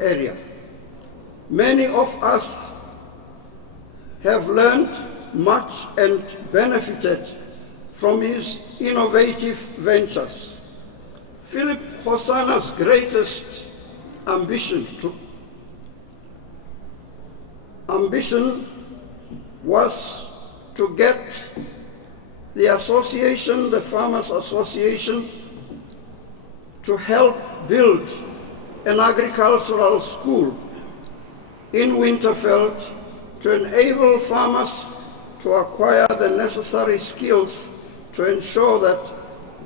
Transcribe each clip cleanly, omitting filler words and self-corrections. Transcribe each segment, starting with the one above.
area. Many of us have learned much and benefited from his innovative ventures. Philip Ghosana's greatest ambition was to get the association, the Farmers Association, to help build an agricultural school in Winterveld to enable farmers to acquire the necessary skills to ensure that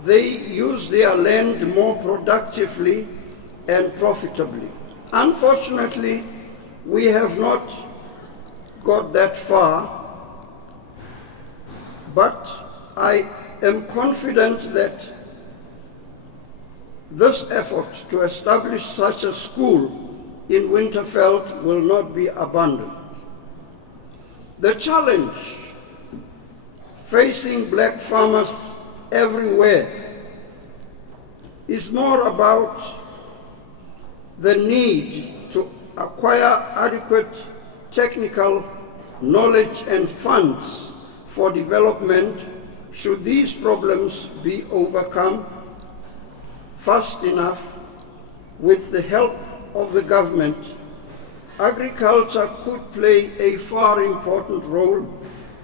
they use their land more productively and profitably. Unfortunately, we have not got that far, but I am confident that this effort to establish such a school in Winterveld will not be abandoned. The challenge facing black farmers everywhere is more about the need to acquire adequate technical knowledge and funds for development should these problems be overcome fast enough. With the help of the government, agriculture could play a far important role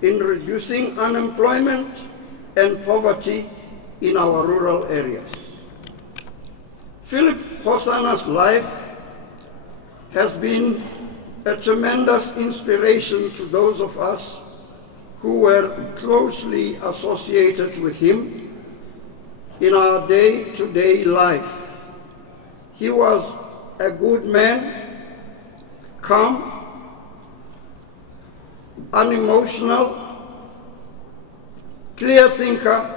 in reducing unemployment and poverty in our rural areas. Philip Ghosana's life has been a tremendous inspiration to those of us who were closely associated with him in our day-to-day life. He was a good man, calm, unemotional, clear thinker,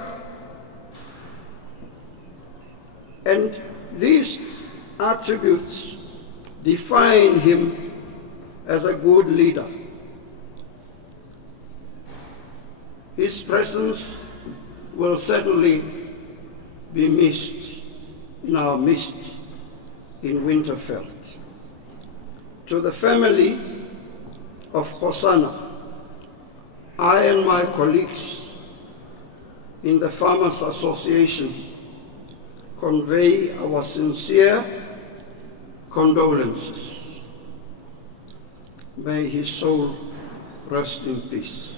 and these attributes define him as a good leader. His presence will certainly be missed in our midst in Winterveld. To the family of Hosana, I and my colleagues in the Farmers Association convey our sincere condolences. May his soul rest in peace.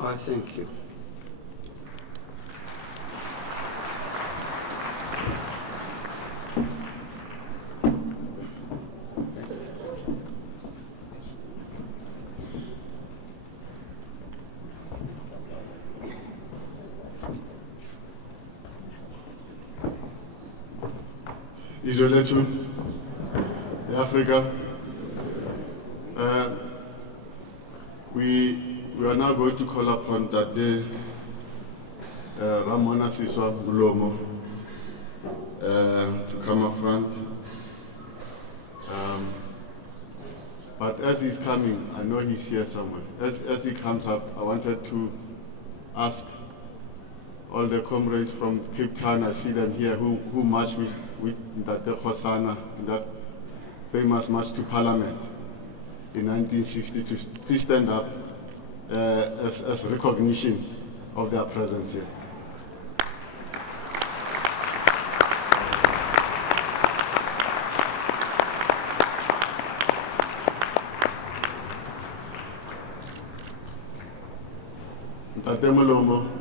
I thank you. Eulogy, Africa. We are now going to call upon that day Ramona Siswa Mulomo to come up front. But as he's coming, I know he's here somewhere. As he comes up, I wanted to ask all the comrades from Cape Town, I see them here, who marched with Ata Kgosana in that famous march to Parliament in 1960, to please stand up as recognition of their presence here. Ntate Molomo.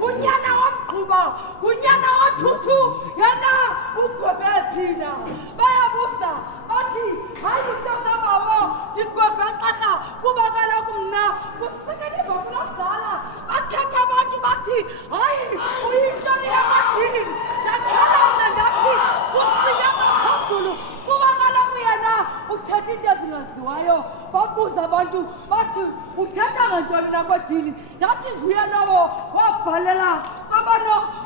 Unyana wa mquba, unyana wa tutu, yana ugobepina, bayabusa, ati hayi tata bawo digwefaqaqa kubakala kumna kusikele bakulazala bathetha abantu bathi hayi uyintoni yamadini ndakhala mna ndathi kusinyaka phezulu kubakala kuyena uthetha into ezingaziwayo babuza abantu bathi uthetha ngantoni nakwadini ndathi nguye lowo wabhalela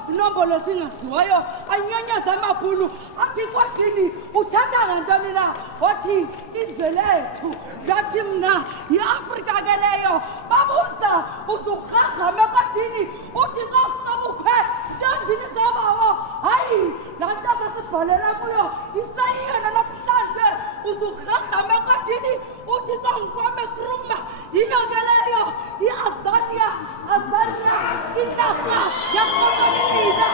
inombolo zingaziwayo anyonyaza amabhulu athi kwadini uthatha ngantoni na wathi izwe lethu ndathi mna yiAfrika ke leyo babuza uzukragame kwadini uthi xa usabukhwe ntondini zabawo hayi laa nto sasibhalela kuyo isayiyona namhlanje uzukragame kwadini uthi xa ngikwame kruma yiyo ke leyo iazania inarha yakotomelina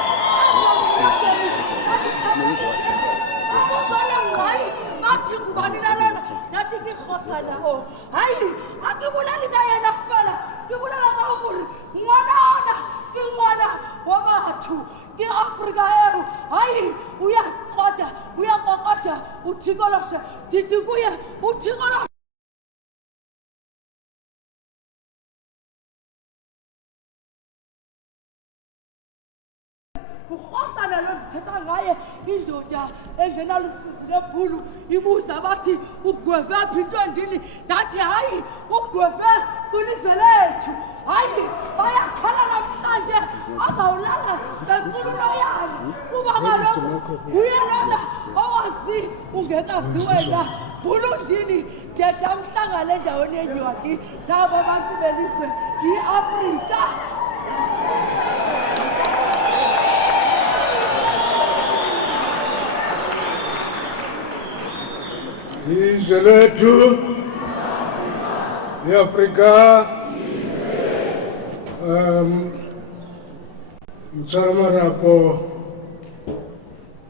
abuzala ngayi bathi ngubani nalena ndathi ke Hosana o hayi akibulali ka yena fela ke bulala ka gore ngwana ona ke ngwana wa batho ke Afrika eo hayi uyaqoqoda uthikoloshe ndithi kuye uthikoloshe uHosana lo ndithetha ngaye indoda engenalusizi lebhulu ibuza bathi ugweve aphi intondini ndathi hayi ugweve kwilizwe lethu hayi bayakhala namhlanje azawulala ngenkululoyana kuba kaloku nguye lona owazi ungekazi wena bhulundini ndeda mhlangale endaweni yenyuwaki nabo bantu belizwe iAfrika. Izwe lethu iAfrika Mtshwara Marapo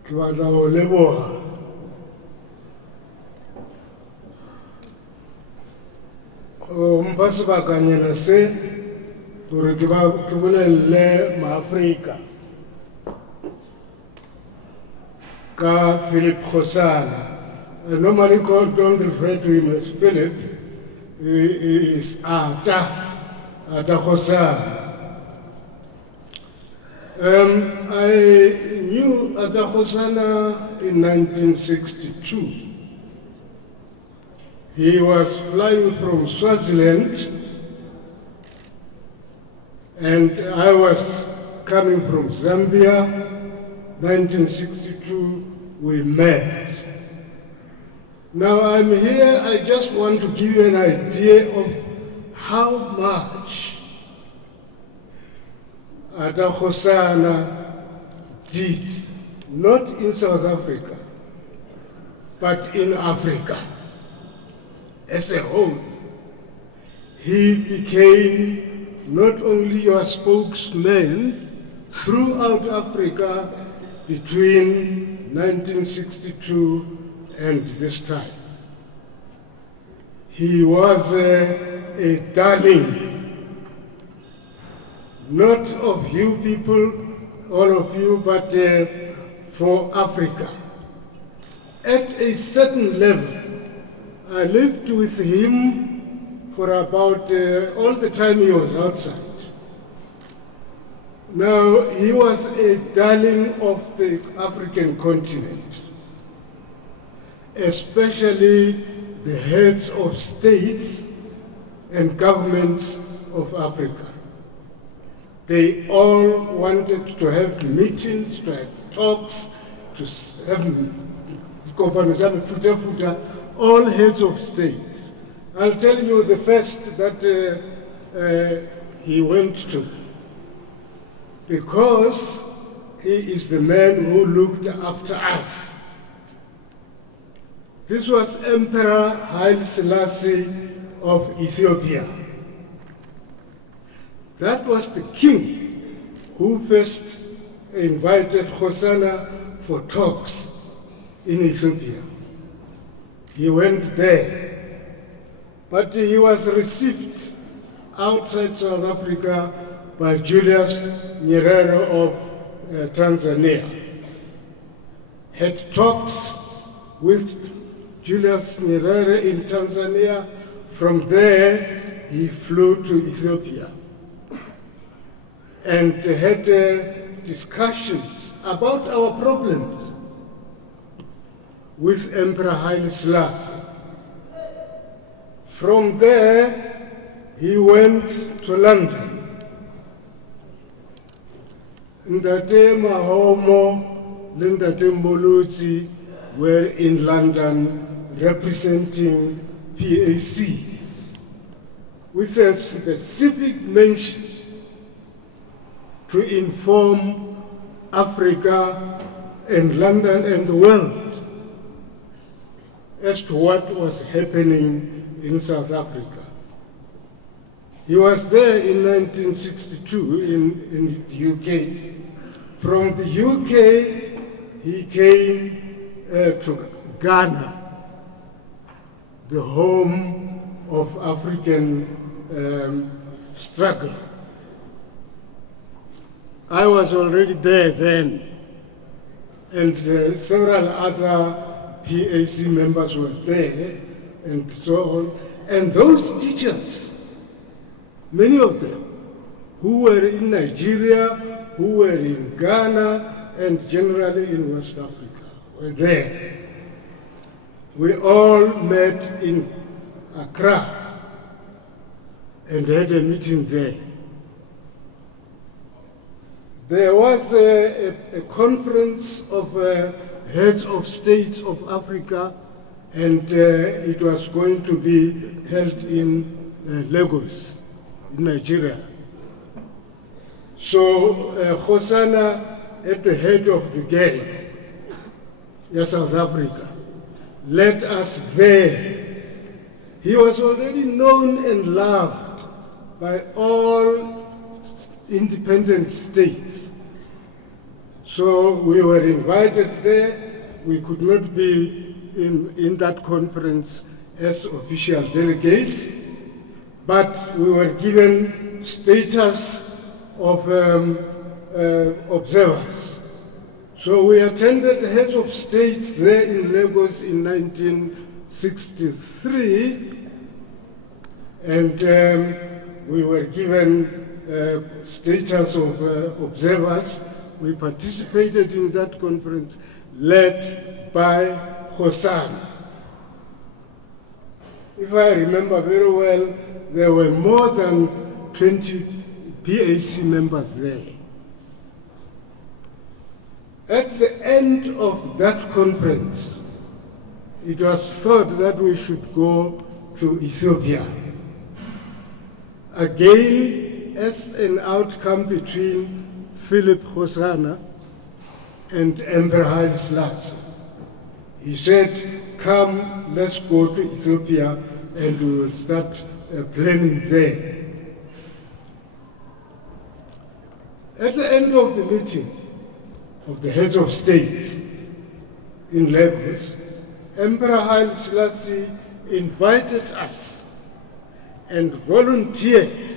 ke batla ho leboha mpa sebakanyana se gore ke bolelle maAfrika ka Philip Ata. I normally don't refer to him as Philip. He is Ata Kgosana. I knew Ata Kgosana in 1962. He was flying from Swaziland and I was coming from Zambia. 1962, we met. Now I'm here, I just want to give you an idea of how much Ata Kgosana did, not in South Africa, but in Africa as a whole. He became not only your spokesman throughout Africa between 1962 and this time. He was a darling, not of you people, all of you, but for Africa. At a certain level, I lived with him for about all the time he was outside. Now, he was a darling of the African continent, especially the heads of states and governments of Africa. They all wanted to have meetings, to have talks, to have all heads of states. I'll tell you the first that he went to, because he is the man who looked after us. This was Emperor Haile Selassie of Ethiopia. That was the king who first invited Hosana for talks in Ethiopia. He went there, but he was received outside South Africa by Julius Nyerere of Tanzania. Had talks with Julius Nyerere in Tanzania. From there, he flew to Ethiopia and had discussions about our problems with Emperor Haile Selassie. From there, he went to London. Ndate Mahomo, Ndate Moluzi were in London representing PAC with a specific mention to inform Africa and London and the world as to what was happening in South Africa. He was there in 1962 in the UK. From the UK, he came to Ghana, the home of African struggle. I was already there then, and several other PAC members were there, and so on. And those teachers, many of them, who were in Nigeria, who were in Ghana, and generally in West Africa, were there. We all met in Accra and had a meeting there. There was a conference of heads of states of Africa, and it was going to be held in Lagos, in Nigeria. So Hosana, at the head of the gang, South Africa, led us there. He was already known and loved by all independent states. So we were invited there. We could not be in that conference as official delegates, but we were given status of observers. So we attended heads of states there in Lagos in 1963, and we were given status of observers. We participated in that conference led by Hosana. If I remember very well, there were more than 20 PAC members there. At the end of that conference, it was thought that we should go to Ethiopia. Again, as an outcome between Philip Ata and Emperor Haile Selassie. He said, come, let's go to Ethiopia and we will start planning there. At the end of the meeting of the heads of states in Lagos, Emperor Haile Selassie invited us and volunteered.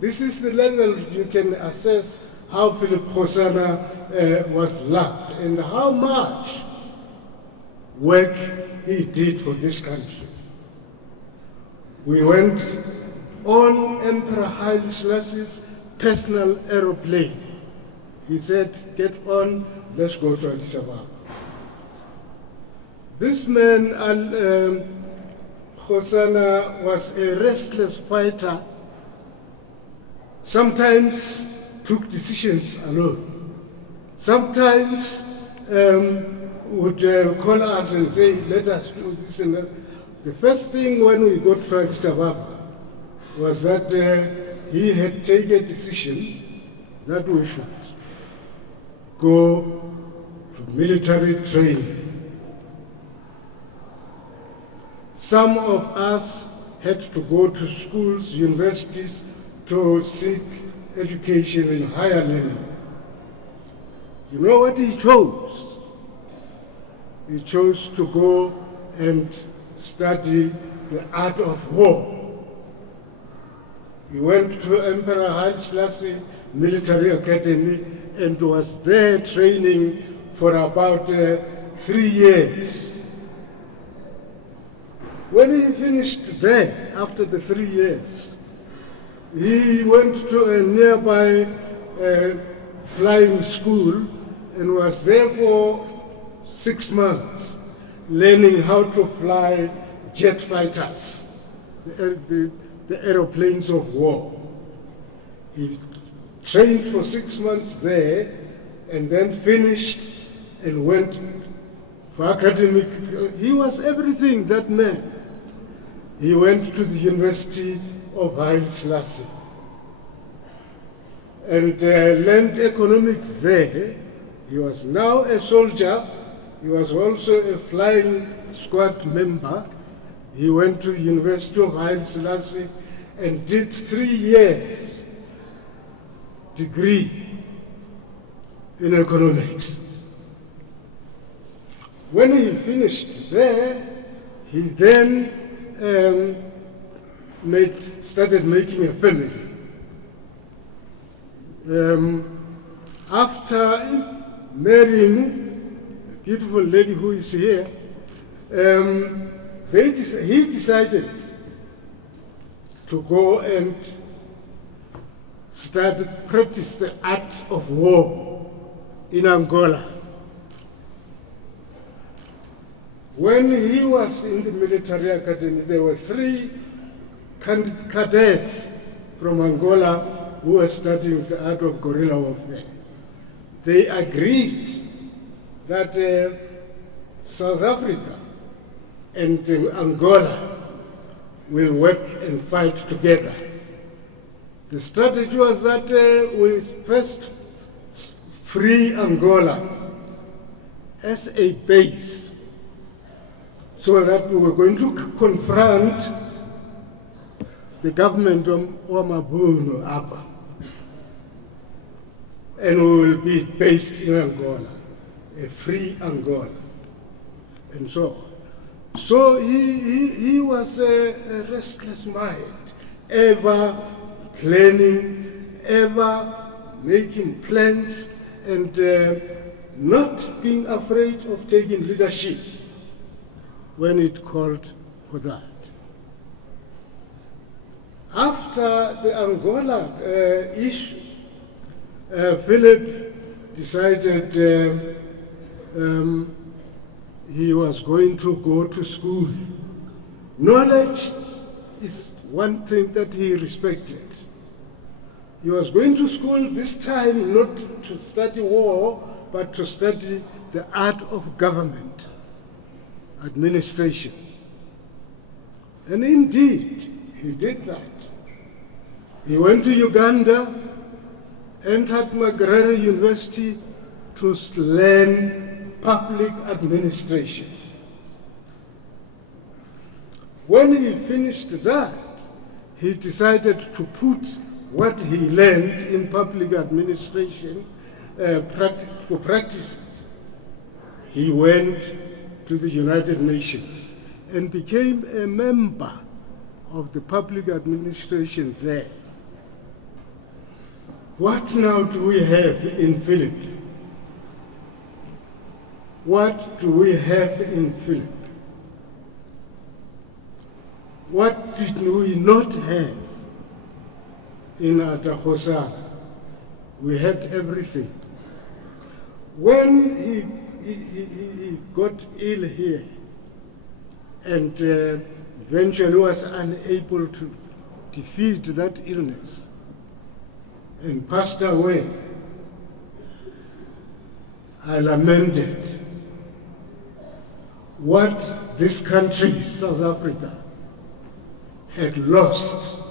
This is the level you can assess how Philip Ata was loved and how much work he did for this country. We went on Emperor Haile Selassie's personal aeroplane. He said, get on, let's go to Addis Ababa. This man, Hosana, was a restless fighter, sometimes took decisions alone. Sometimes would call us and say, let us do this and that. The first thing when we got to Addis Ababa was that he had taken a decision that we should go to military training. Some of us had to go to schools, universities, to seek education in higher learning. You know what he chose? He chose to go and study the art of war. He went to Emperor Haile Selassie Military Academy and was there training for about 3 years. When he finished there, after the 3 years, he went to a nearby flying school and was there for 6 months, learning how to fly jet fighters, the aeroplanes of war. He trained for 6 months there and then finished and went for academic. He was everything, that man. He went to the University of Haile Selassie and learned economics there. He was now a soldier. He was also a flying squad member. He went to the University of Haile Selassie and did 3 years degree in economics. When he finished there, he then started making a family. After marrying a beautiful lady who is here, he decided to go and practice the art of war in Angola. When he was in the military academy, there were 3 cadets from Angola who were studying the art of guerrilla warfare. They agreed that South Africa and Angola will work and fight together. The strategy was that we first free Angola as a base, so that we were going to confront the government of Mabuno Apa, and we will be based in Angola, a free Angola, and so on. So he was a restless mind, ever planning, ever making plans, and not being afraid of taking leadership when it called for that. After the Angola issue, Philip decided he was going to go to school. Knowledge is one thing that he respected. He was going to school this time not to study war, but to study the art of government, administration. And indeed, he did that. He went to Uganda, entered Makerere University to learn public administration. When he finished that, he decided to put what he learned in public administration to practice it. He went to the United Nations and became a member of the public administration there. What now do we have in Philip? What do we have in Philip? What did we not have in Ata Kgosana? We had everything. When he got ill here and eventually was unable to defeat that illness and passed away, I lamented what this country, South Africa, had lost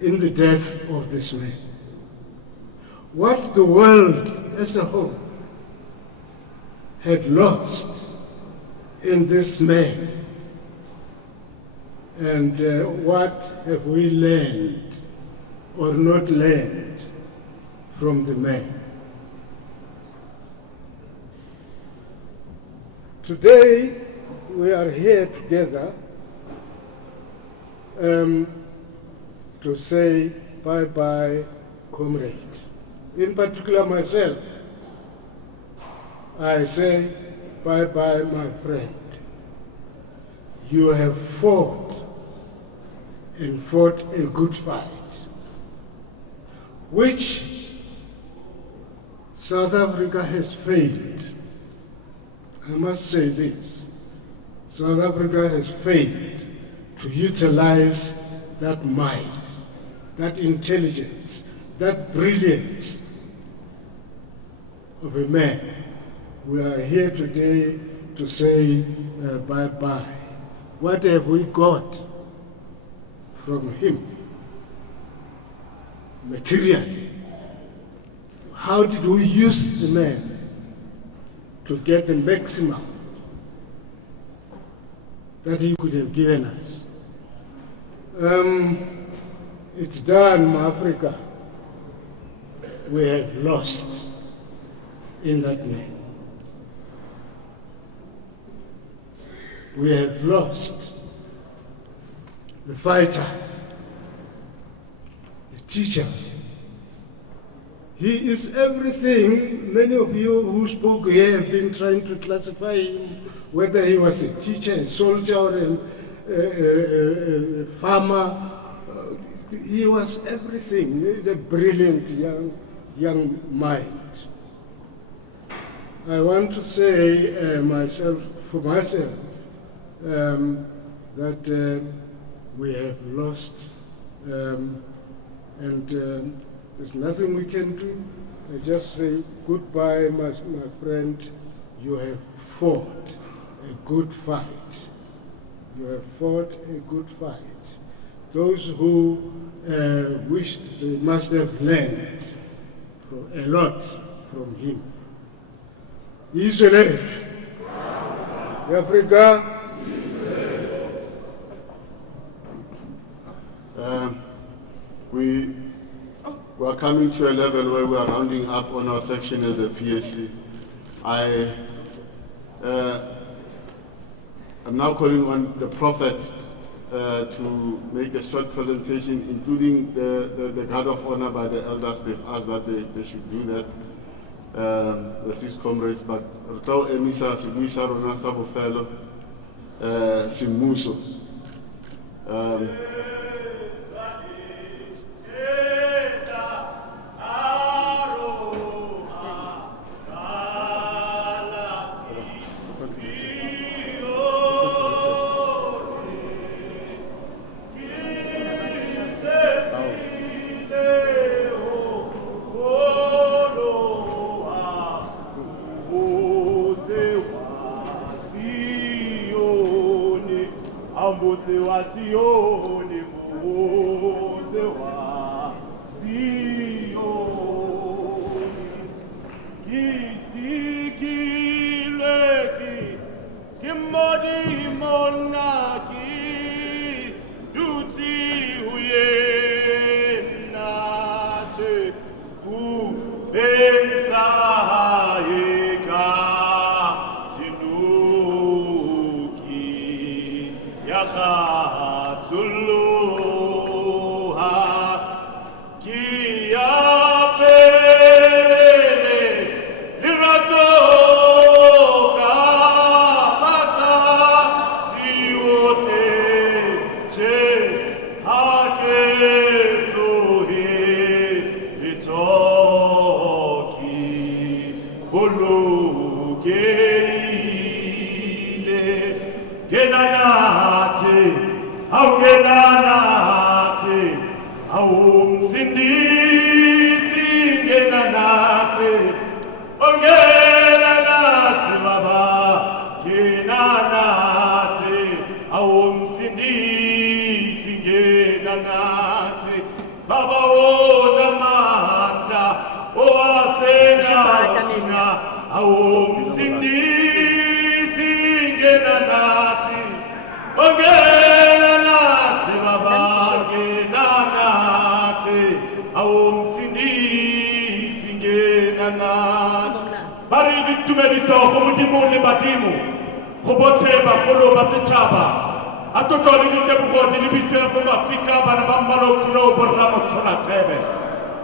in the death of this man. What the world as a whole had lost in this man, and what have we learned or not learned from the man. Today, we are here together to say bye-bye, comrade. In particular myself, I say bye-bye, my friend. you have fought and fought a good fight, which South Africa has failed. I must say this, South Africa has failed to utilize that might, that intelligence, that brilliance of a man. We are here today to say bye-bye. What have we got from him materially? How did we use the man to get the maximum that he could have given us? It's done, Africa. We have lost in that man. We have lost the fighter, the teacher. He is everything. Many of you who spoke here have been trying to classify him, whether he was a teacher, a soldier, or a farmer. He was everything, a brilliant young mind. I want to say for myself, that we have lost, and there's nothing we can do. I just say goodbye, my friend. You have fought a good fight. You have fought a good fight. Those who wished, they must have learned a lot from him. Israel, Africa. We are coming to a level where we are rounding up on our section as a PAC. I'm now calling on the Prophet to make a short presentation, including the guard of honor by the elders. They've asked that they should do that, the 6 comrades. But Rtao Emisa, Sibuisa Rona Sabofelo, Simuso.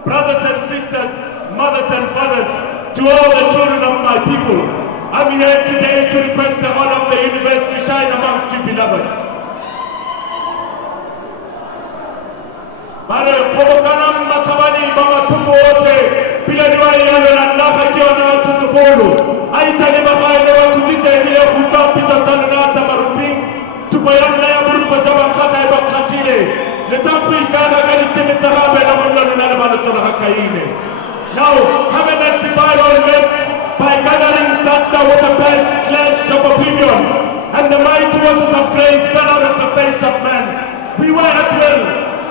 Brothers and sisters, mothers and fathers, to all the children of my people, I'm here today to request the honor of the universe to shine amongst you, beloved. Mare kobokanam matabani mama tutu ote bilaniwa yalo na naha kiona tutu bolu. Aitani bahaile wa kutite hiya huta pita tanunata maruping. Tubayana na ya burupa jaba kata iba katile. Lesampu ikana gani temetarabe na honna nunana manutona hakaine. Now, heaven has divided all myths by gathering thunder with a clash of opinion, and the mighty waters of grace fell out of the face of man. We were at will.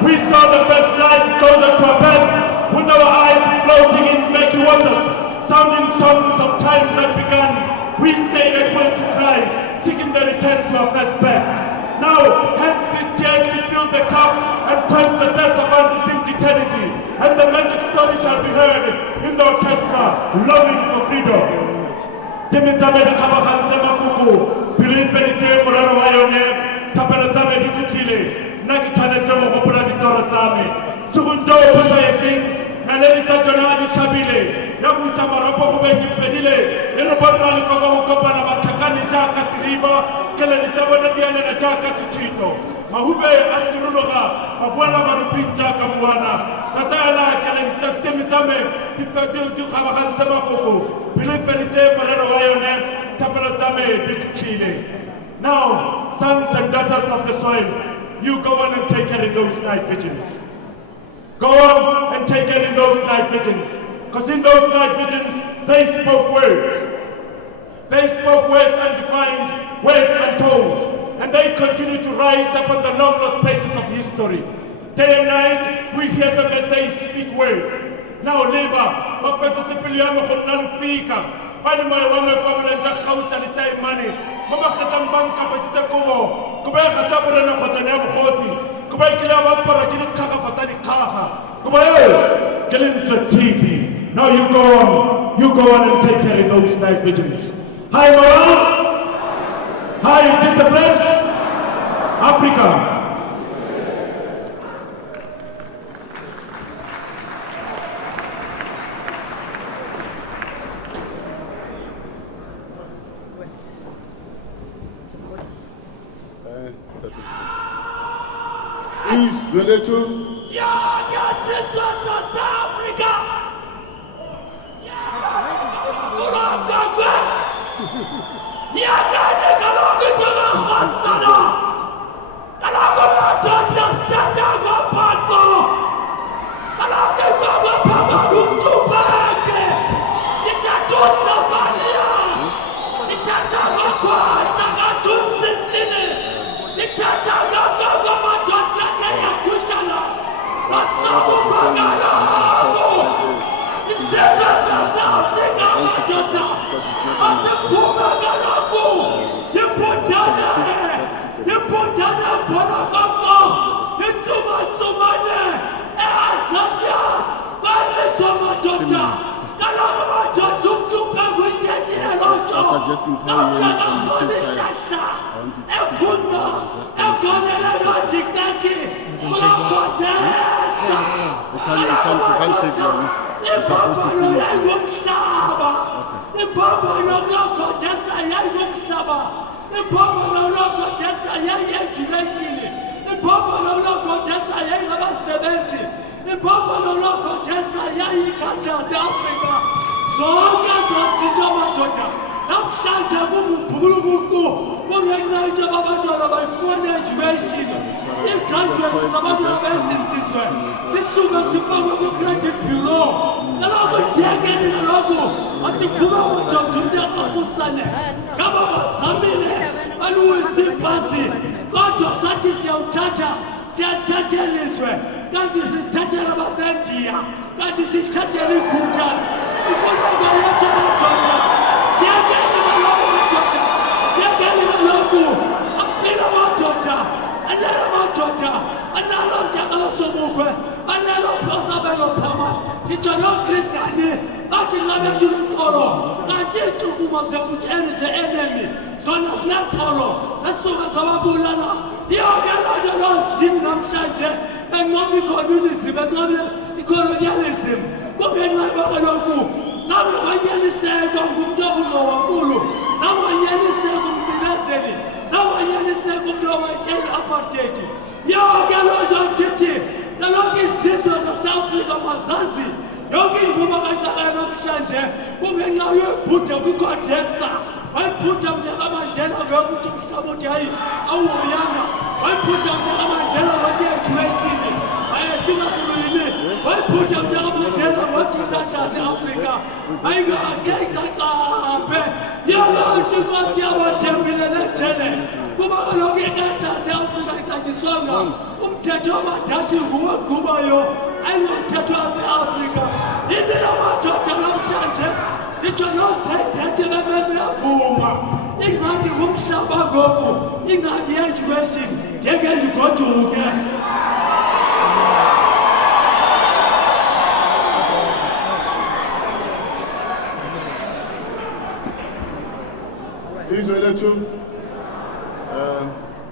We saw the first light closer to our bed, with our eyes floating in murky waters, sounding songs of time that began. We stayed at will to cry, seeking the return to our first bed. Now, hence this tears to fill the cup and quench the thirst of unredeemed eternity, and the magic story shall be heard in the orchestra, longing for freedom. Timitame di kabahan temafuku, believe venite murano wayone, tapelatame di kukile, nakitane temo hopula di dorasame, sukunjo pasayeting, nalerita jonani kabile, yakuisa marapo kubengi fenile, irubana likoko hukopa na matakani jaka siriba, kele nitabana diane na jaka situito. Mahube asiruloga, mabwana marupinja kamuana, natayala kele nitamitame, difadil du kabahan temafuku, believe venite murano wayone, tapelatame di kukile. Now, sons and daughters of the soil, you go on and take care in those night visions. Go on and take care in those night visions. Because in those night visions, they spoke words. They spoke words undefined, words untold. And they continue to write upon the long lost pages of history. Day and night, we hear them as they speak words. Now, Liba, Mafetu Tipiliano Honalufika, Panama Wame Covenant Jahauta Litai Money, Mama Khatam Capacita Kubo, Kubeka Sabra Hotanab Hoti, Kubeka Parakini Kaka Patani Kaha, Kubayo, Gelinza TV. Now you go on and take care in those night visions. High morale, high discipline, Africa. Izwe lethu colonialism. apartheid. Yonke loo nto ndithi kaloku izizwe zaseAfrika mazazi yonke inkqubo kaNtaka namhlanje kungenxa yebhuda kwiCODESA. Wayibhuda mntakaMandela ngokuthi umhlaba uthi hayi awuhoyanga. Wayibhuda mntakaMandela ngothi education ayehlika kulwini. Wayibhuda mntakaMandela ngothi inkathazi eAfrika ayingakhe iqaqambe. Yalothi inkosi yabathembile lejele kuba kaloku inkathazi eAfrika ixatyiswanga. Umthetho wamadashi nguwo ogqubayo ayingomthetho waseAfrika. Yini namadoda namhlanje nditsho noozezethe bebeyavuma. Ingxaki ngumhlaba ngoku, ingxaki ye-education ndeke ndigoduke.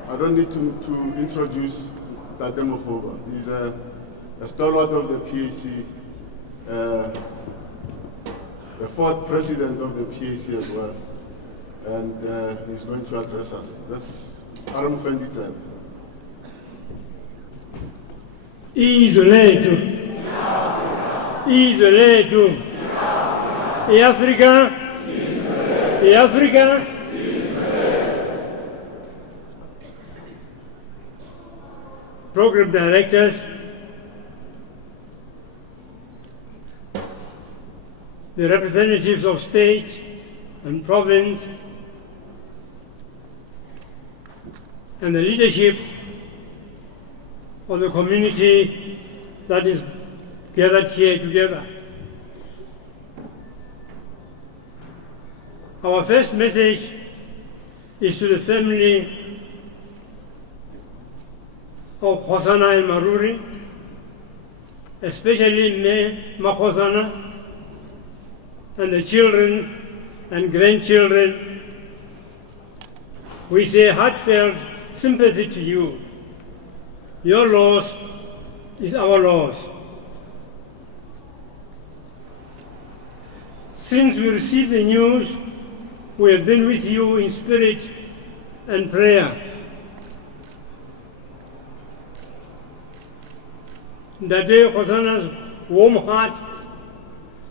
I don't need to introduce Tatemogova. He's a stalwart of the PAC, the fourth president of the PAC as well, and he's going to address us. That's Aram Fenditan. Izwe letu, Africa, program directors, the representatives of state and province, and the leadership of the community that is gathered here together. Our first message is to the family of Hosana and Maruri, especially Hosana and the children and grandchildren. We say heartfelt sympathy to you. Your loss is our loss. Since we received the news, we have been with you in spirit and prayer. Ndade Hosana's warm heart,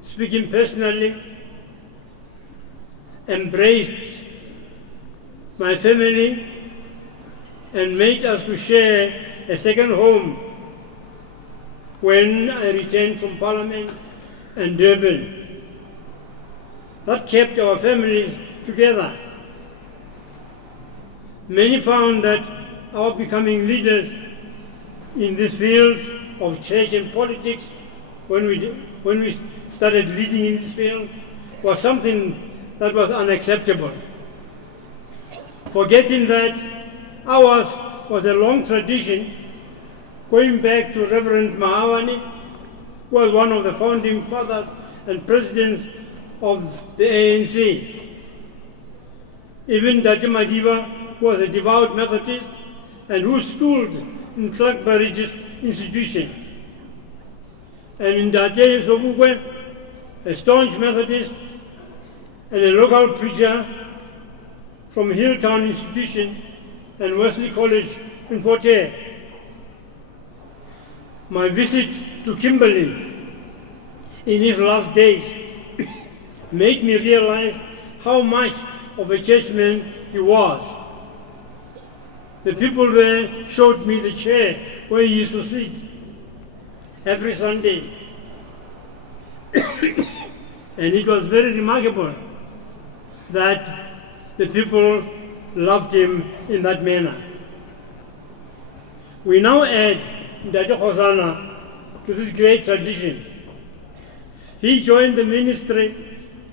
speaking personally, embraced my family and made us to share a second home when I returned from Parliament and Durban. That kept our families together. Many found that our becoming leaders in the fields of church and politics, when we started leading in this field, was something that was unacceptable. Forgetting that ours was a long tradition, going back to Reverend Mahavani, who was one of the founding fathers and presidents of the ANC. Even Dati Madiba, who was a devout Methodist and who schooled in Clarkbury institution. And in Dati Sobukwe, a staunch Methodist and a local preacher from Hilltown Institution and Wesley College in Fort Hare. My visit to Kimberley in his last days made me realize how much of a churchman he was. The people there showed me the chair where he used to sit every Sunday. And it was very remarkable that the people loved him in that manner. We now add Dati Hosana to this great tradition. He joined the ministry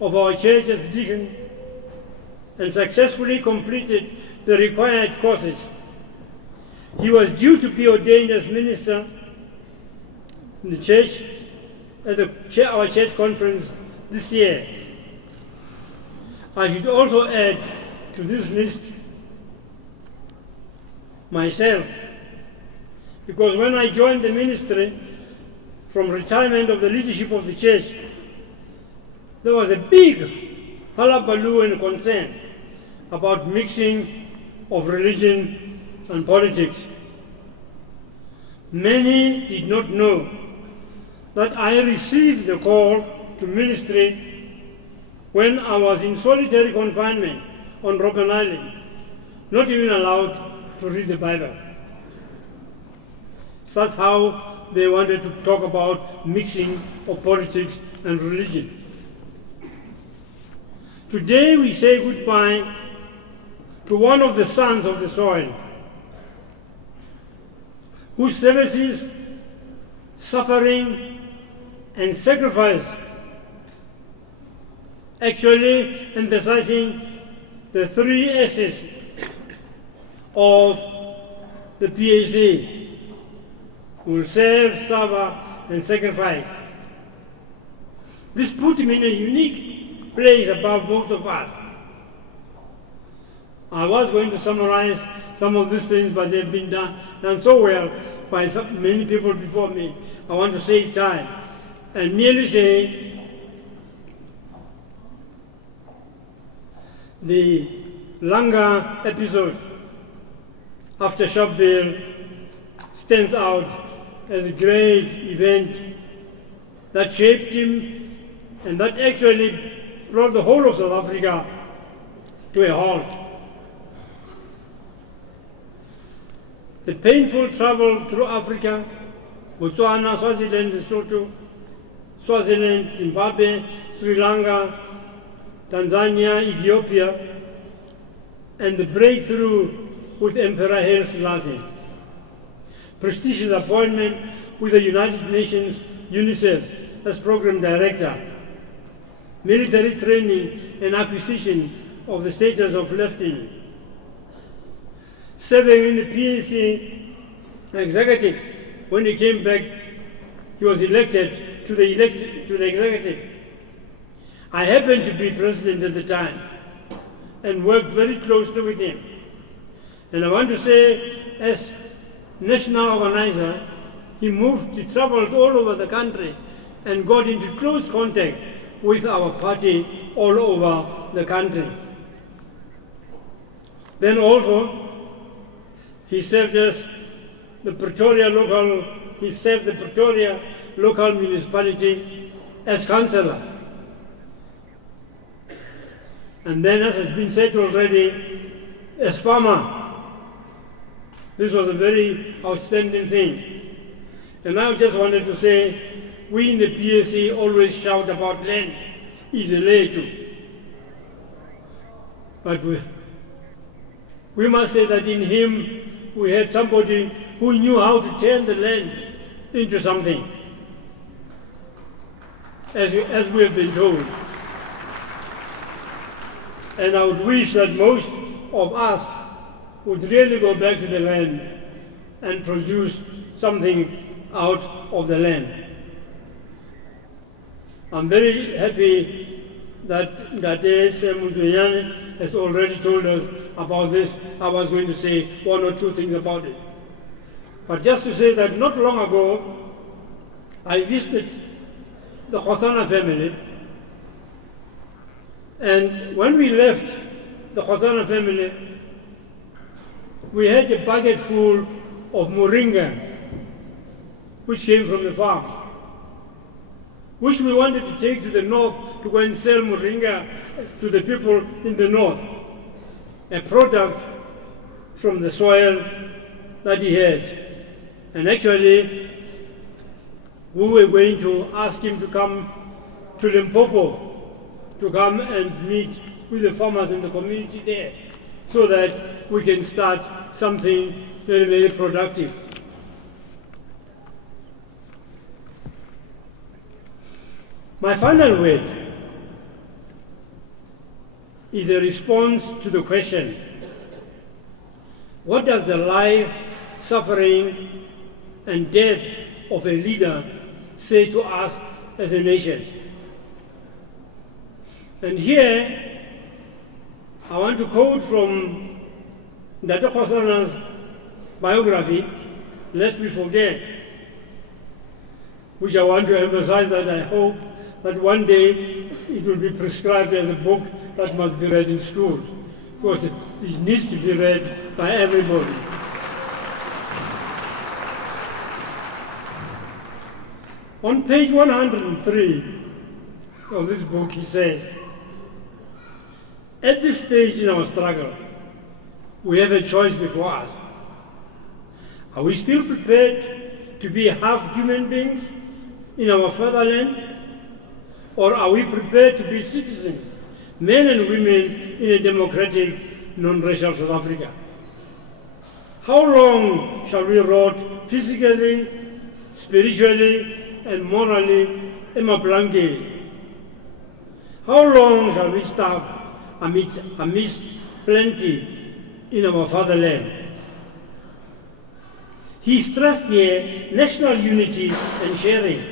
of our church as deacon and successfully completed the required courses. He was due to be ordained as minister in the church at our church conference this year. I should also add to this list myself, because when I joined the ministry from retirement of the leadership of the church, there was a big hullabaloo and concern about mixing of religion and politics. Many did not know that I received the call to ministry when I was in solitary confinement on Robben Island, not even allowed to read the Bible. That's how they wanted to talk about mixing of politics and religion. Today we say goodbye to one of the sons of the soil, whose services, suffering, and sacrifice, actually emphasizing the 3 S's of the PAC: will serve, suffer, and sacrifice. This put him in a unique place above most of us. I was going to summarize some of these things, but they've been done so well by many people before me. I want to save time and merely say the Langa episode after Sharpeville stands out as a great event that shaped him and that actually brought the whole of South Africa to a halt. The painful travel through Africa, Botswana, Swaziland, Lesotho, Swaziland, Zimbabwe, Sri Lanka, Tanzania, Ethiopia, and the breakthrough with Emperor Haile Selassie. Prestigious appointment with the United Nations UNICEF as Program Director. Military training and acquisition of the status of Lieutenant. Serving in the PAC executive. When he came back, he was elected to the executive. I happened to be president at the time and worked very closely with him. And I want to say, as national organizer, he traveled all over the country and got into close contact with our party all over the country. Then also, he served as the Pretoria local municipality as councillor. And then, as has been said already, as farmer. This was a very outstanding thing. And I just wanted to say, we in the PAC always shout about land, too. But we must say that in him we had somebody who knew how to turn the land into something, as we have been told. And I would wish that most of us would really go back to the land and produce something out of the land. I'm very happy that Ndate Semutunyane has already told us about this. I was going to say 1 or 2 things about it. But just to say that not long ago, I visited the Hosana family, and when we left the Hosana family, we had a bucket full of moringa, which came from the farm, which we wanted to take to the north to go and sell moringa to the people in the north, a product from the soil that he had. And actually, we were going to ask him to come to Limpopo to come and meet with the farmers in the community there so that we can start something very, very productive. My final word is a response to the question, what does the life, suffering, and death of a leader say to us as a nation? And here, I want to quote from Ata Kgosana's biography, lest we forget, which I want to emphasize that I hope that one day it will be prescribed as a book that must be read in schools, because it needs to be read by everybody. On page 103 of this book, he says, at this stage in our struggle, we have a choice before us. Are we still prepared to be half human beings in our fatherland? Or are we prepared to be citizens, men and women in a democratic, non-racial South Africa? How long shall we rot physically, spiritually, and morally emablanke? How long shall we starve amidst plenty in our fatherland? He stressed here national unity and sharing.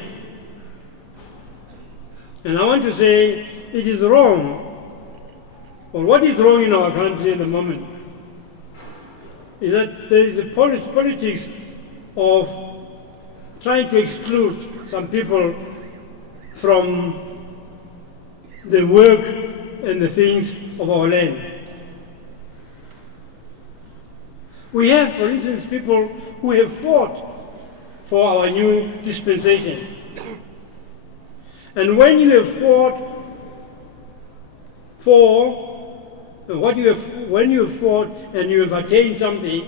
And I want to say it is wrong, or what is wrong in our country at the moment, is that there is a politics of trying to exclude some people from the work and the things of our land. We have, for instance, people who have fought for our new dispensation. And when you have fought when you have fought and you have attained something,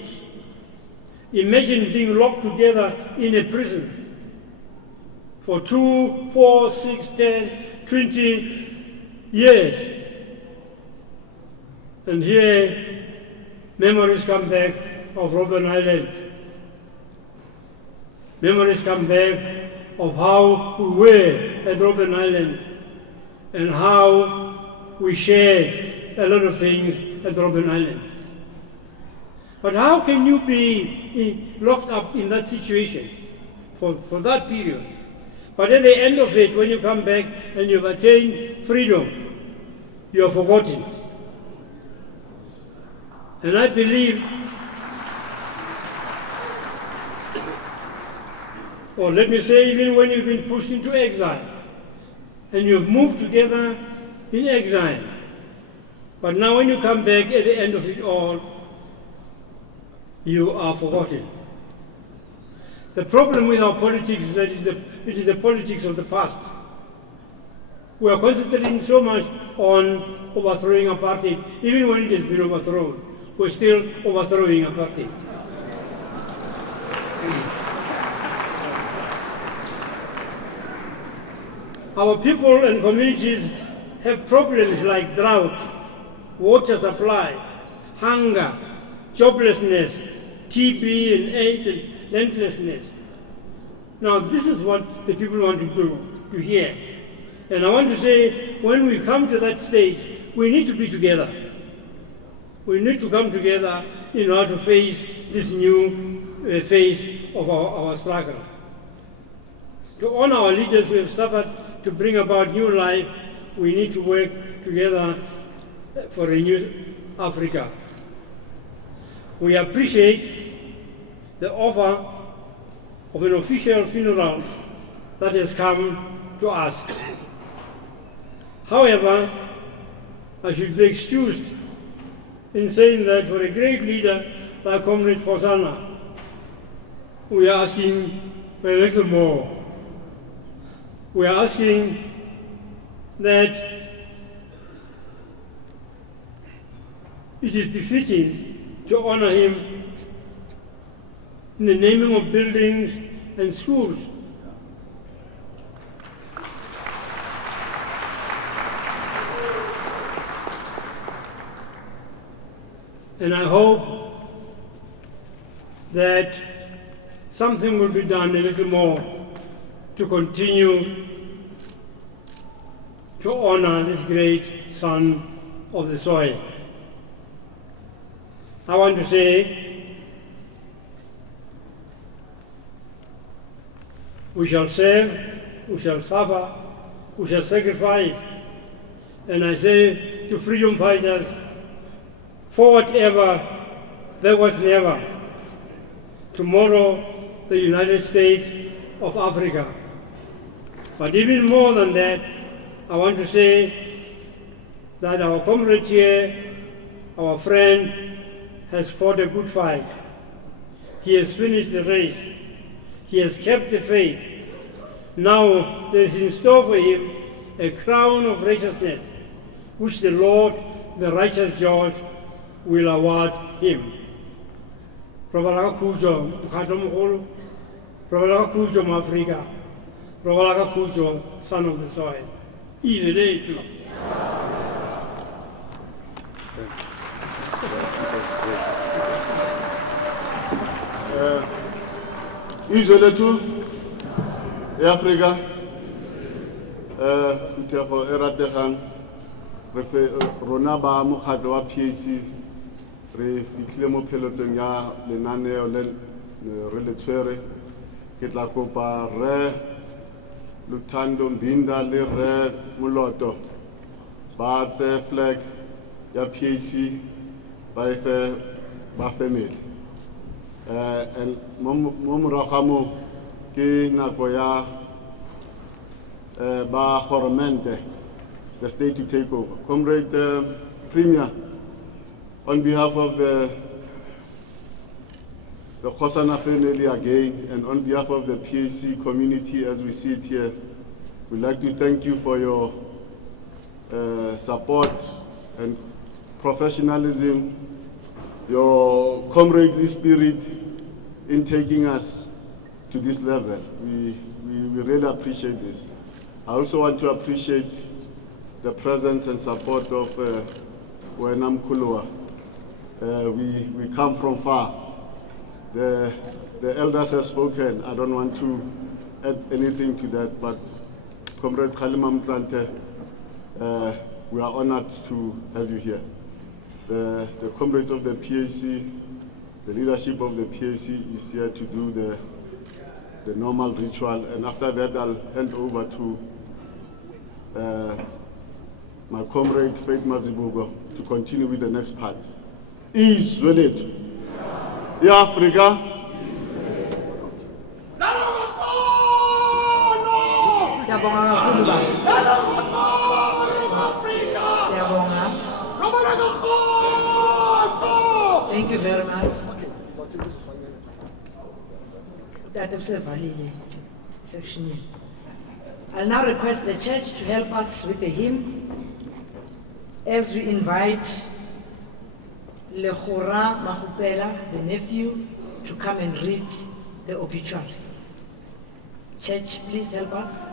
imagine being locked together in a prison for 2, 4, 6, 10, 20 years. And here, memories come back of Robben Island. Memories come back of how we were at Robben Island and how we shared a lot of things at Robben Island. But how can you be locked up in that situation for that period? But at the end of it, when you come back and you've attained freedom, you are forgotten. And I believe, or let me say, even when you've been pushed into exile, and you've moved together in exile, but now when you come back at the end of it all, you are forgotten. The problem with our politics is that it is the politics of the past. We are concentrating so much on overthrowing apartheid. Even when it has been overthrown, we're still overthrowing apartheid. Our people and communities have problems like drought, water supply, hunger, joblessness, TB and AIDS and landlessness. Now this is what the people want to hear. And I want to say, when we come to that stage, we need to be together. We need to come together in order to face this new phase of our struggle. To honor our leaders who have suffered to bring about new life, we need to work together for a new Africa. We appreciate the offer of an official funeral that has come to us. However, I should be excused in saying that for a great leader like Comrade Hosana, we are asking a little more. We are asking that it is befitting to honor him in the naming of buildings and schools. And I hope that something will be done a little more to continue to honor this great son of the soil. I want to say, we shall serve, we shall suffer, we shall sacrifice. And I say to freedom fighters, forward ever, backwards never. Tomorrow, the United States of Africa. But even more than that, I want to say that our comrade here, our friend, has fought a good fight. He has finished the race. He has kept the faith. Now there is in store for him a crown of righteousness, which the Lord, the righteous judge, will award him. Robalaka Kujo, Mkhato Mogolo, Robalaka Kujo Mafrika, Robalaka Kujo, son of the soil. Easily. Izole tu Africa tutego erategang re fe rona ba mokgatlo wa PAC re fitlhile mo pheletsong ya lenaneo le re le tshwere ke tla kopa re Luthando Mbinda le re Moloto ba tse flag ya PAC ba efe ba family and momoragamo ke nako ya ba Goromente, the state to take over. Comrade Premier, on behalf of the Hosana family again, and on behalf of the PAC community as we sit here, we'd like to thank you for your support and professionalism, your comradely spirit in taking us to this level. We really appreciate this. I also want to appreciate the presence and support of Wenam Kulua. We come from far. The elders have spoken. I don't want to add anything to that, but Comrade Khalima Mtlante, we are honored to have you here. The comrades of the PAC, the leadership of the PAC is here to do the normal ritual, and after that I'll hand over to my comrade Faith Mazibugo to continue with the next part. Izwelethu Africa. Thank you very much. That was a valid section. I'll now request the church to help us with the hymn as we invite Lehora Mahupela, the nephew, to come and read the obituary. Church, please help us.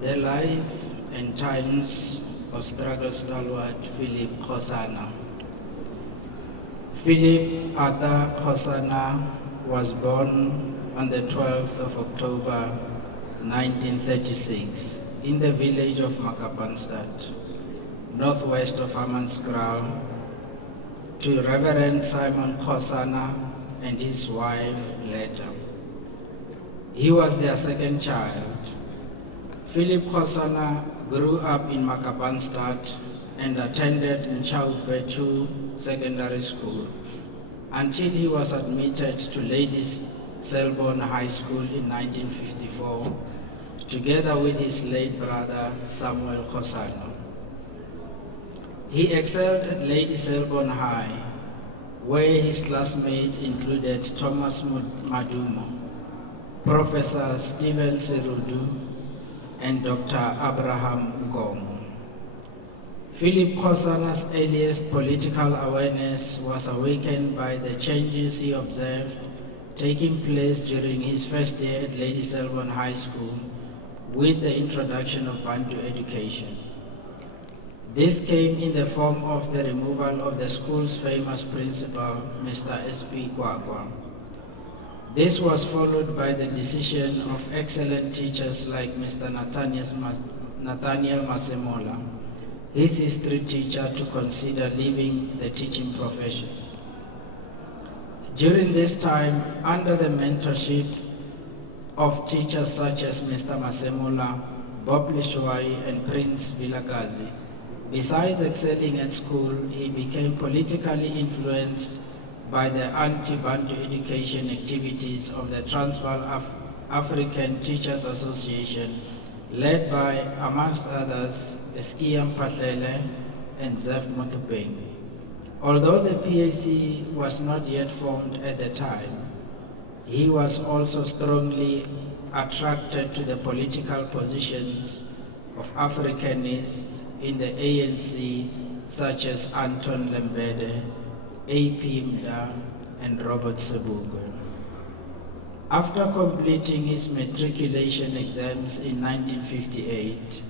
The life and times of struggle stalwart Philip Kgosana. Philip Ata Kgosana was born on the 12th of October 1936 in the village of Makapanstad, northwest of Hammanskraal, to Reverend Simon Hosana and his wife later. He was their second child. Philip Hosana grew up in Makapanstad and attended Nchaupe 2 Secondary School until he was admitted to Ladies Selborne High School in 1954, together with his late brother Samuel Hosana. He excelled at Lady Selborne High, where his classmates included Thomas Madumo, Professor Stephen Serudu, and Dr. Abraham Ngom. Philip Kgosana's earliest political awareness was awakened by the changes he observed taking place during his first year at Lady Selborne High School with the introduction of Bantu education. This came in the form of the removal of the school's famous principal, Mr. S.P. Kwakwa. This was followed by the decision of excellent teachers like Mr. Nathaniel Masemola, his history teacher, to consider leaving the teaching profession. During this time, under the mentorship of teachers such as Mr. Masemola, Bob Lishwai, and Prince Vilakazi, besides excelling at school, he became politically influenced by the anti-Bantu education activities of the Transvaal African Teachers Association, led by, amongst others, Eskiam Patlele and Zef Motupeng. Although the PAC was not yet formed at the time, he was also strongly attracted to the political positions of Africanists in the ANC, such as Anton Lembede, A.P. Mda, and Robert Sebugwe. After completing his matriculation exams in 1958,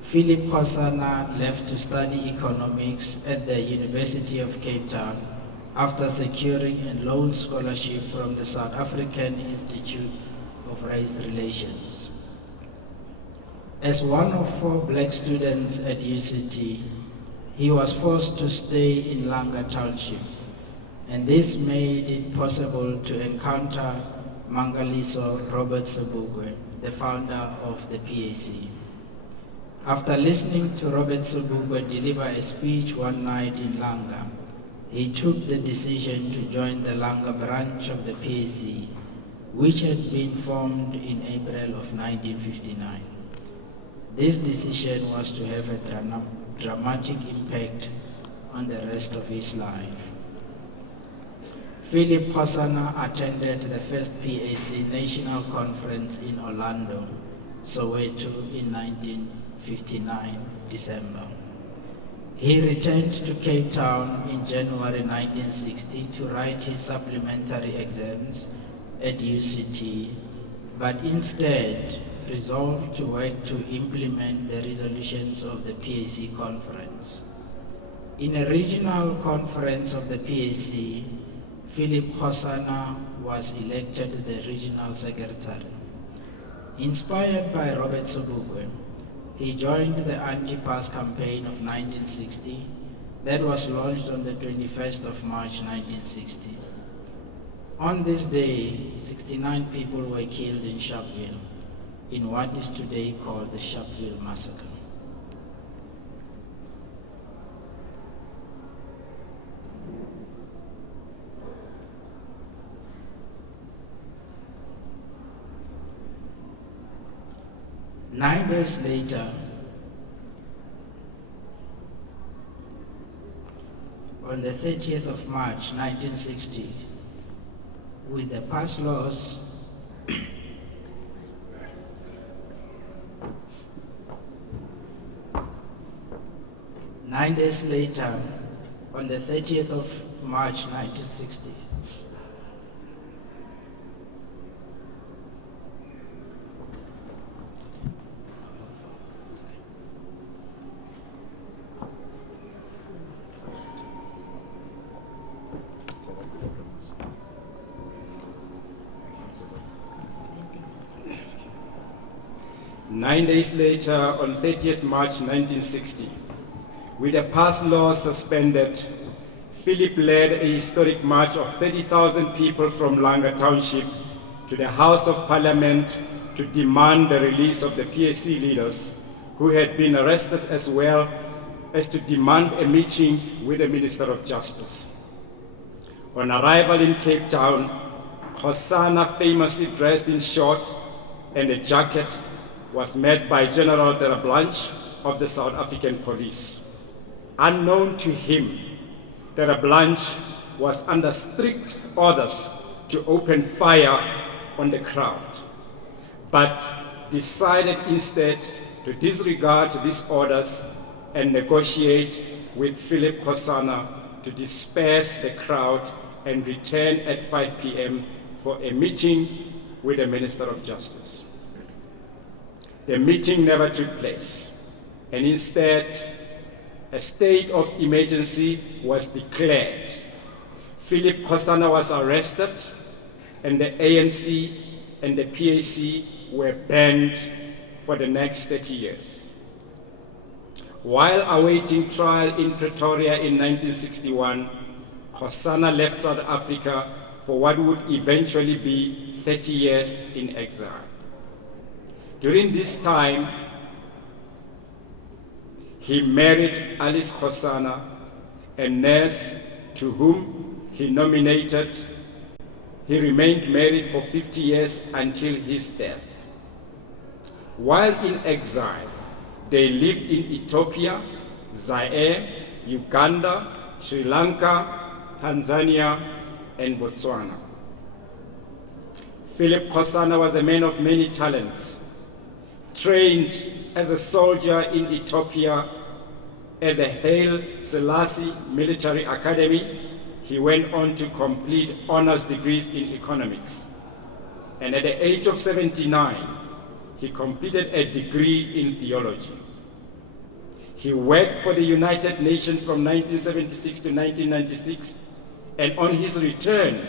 Philip Kgosana left to study economics at the University of Cape Town after securing a loan scholarship from the South African Institute of Race Relations. As one of 4 black students at UCT, he was forced to stay in Langa Township, and this made it possible to encounter Mangaliso Robert Sebugwe, the founder of the PAC. After listening to Robert Sebugwe deliver a speech one night in Langa, he took the decision to join the Langa branch of the PAC, which had been formed in April of 1959. This decision was to have a dramatic impact on the rest of his life. Philip Kgosana attended the first PAC National Conference in Orlando, Soweto in 1959, December. He returned to Cape Town in January 1960 to write his supplementary exams at UCT, but instead resolved to work to implement the resolutions of the PAC conference. In a regional conference of the PAC, Philip Kgosana was elected the regional secretary. Inspired by Robert Sebugwe, he joined the anti-PAC campaign of 1960 that was launched on the 21st of March 1960. On this day, 69 people were killed in Sharpeville, in what is today called the Sharpeville Massacre. Nine days later, on the 30th of March 1960, with the past laws, 9 days later, on the 30th of March 1960, Nine days later, on 30th March 1960, with the past laws suspended, Philip led a historic march of 30,000 people from Langa Township to the House of Parliament to demand the release of the PAC leaders who had been arrested, as well as to demand a meeting with the Minister of Justice. On arrival in Cape Town, Hosana, famously dressed in short and a jacket, was met by General Draping of the South African Police. Unknown to him, Draping was under strict orders to open fire on the crowd, but decided instead to disregard these orders and negotiate with Philip Ata to disperse the crowd and return at 5 p.m. for a meeting with the Minister of Justice. The meeting never took place, and instead, a state of emergency was declared. Philip Ata was arrested, and the ANC and the PAC were banned for the next 30 years. While awaiting trial in Pretoria in 1961, Hosana left South Africa for what would eventually be 30 years in exile. During this time, he married Alice Hosana, a nurse to whom he nominated. He remained married for 50 years until his death. While in exile, they lived in Ethiopia, Zaire, Uganda, Sri Lanka, Tanzania, and Botswana. Philip Ata was a man of many talents. Trained as a soldier in Ethiopia at the Haile Selassie Military Academy, he went on to complete honors degrees in economics. And at the age of 79, he completed a degree in theology. He worked for the United Nations from 1976 to 1996, and on his return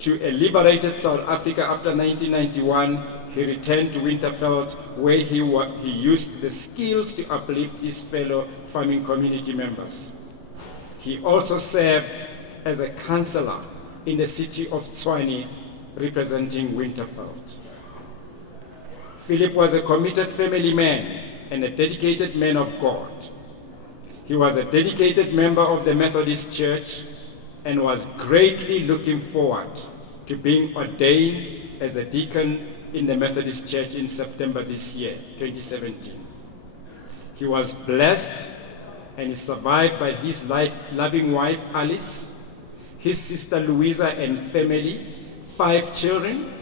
to a liberated South Africa after 1991, he returned to Winterveld, where he used the skills to uplift his fellow farming community members. He also served as a councillor in the city of Tshwane, representing Winterveld. Philip was a committed family man and a dedicated man of God. He was a dedicated member of the Methodist Church and was greatly looking forward to being ordained as a deacon in the Methodist Church in September this year, 2017. He was blessed and is survived by his loving wife, Alice, his sister Louisa and family, 5 children,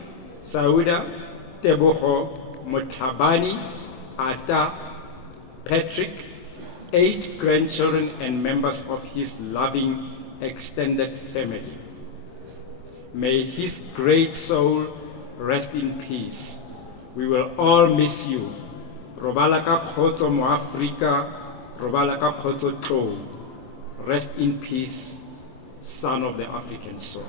Sauda, Teboho, Motlhabani, Ata, Patrick, 8 grandchildren and members of his loving extended family. May his great soul rest in peace. We will all miss you. Robala ka kgotso mo Afrika, robala ka kgotso tlou. Rest in peace, son of the African soil.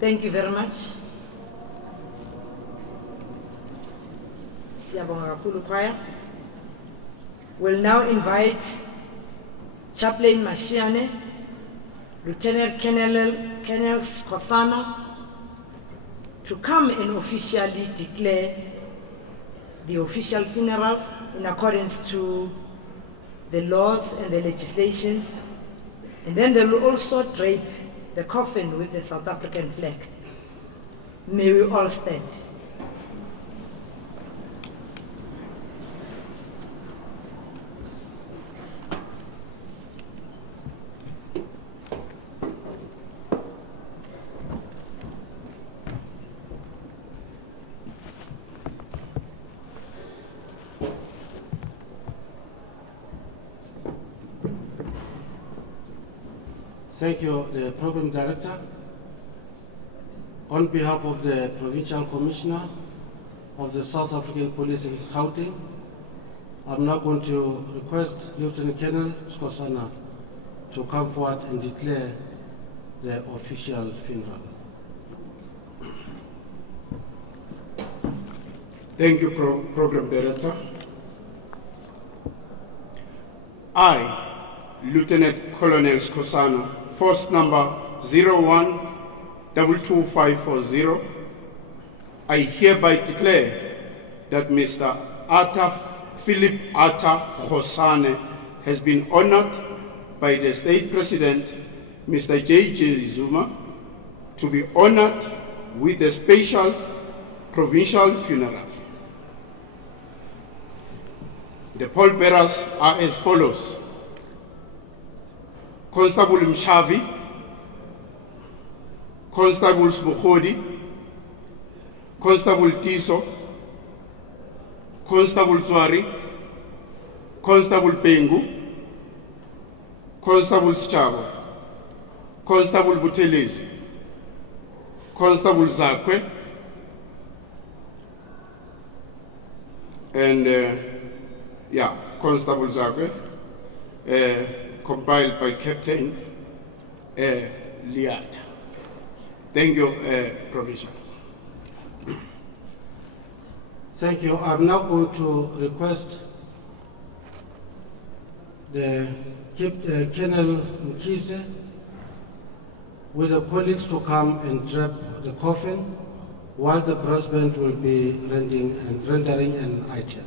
Thank you very much. Siyabonga kakhulu choir. We'll now invite Chaplain Mashiane, Lieutenant Colonel Kgosana, to come and officially declare the official funeral in accordance to the laws and the legislations. And then they will also drape the coffin with the South African flag. May we all stand. Thank you, the Program Director. On behalf of the Provincial Commissioner of the South African Police in Gauteng, I'm now going to request Lieutenant Colonel Kgosana to come forward and declare the official funeral. Thank you, Program Director. I, Lieutenant Colonel Kgosana, Force number 01-22540, I hereby declare that Mr. Philip Ata Kgosana has been honored by the State President, Mr. J.J. Zuma, to be honored with a special provincial funeral. The pallbearers are as follows: Constable Mchavi, Constable Smukhodi, Constable Tiso, Constable Tswari, Constable Pengu, Constable Schabo, Constable Butelezi, Constable Zakwe, and Constable Zakwe, compiled by Captain Liata. Thank you, Provincial. Thank you. I'm now going to request the Colonel Mkise with the colleagues to come and drape the coffin while the brass band will be rendering an item.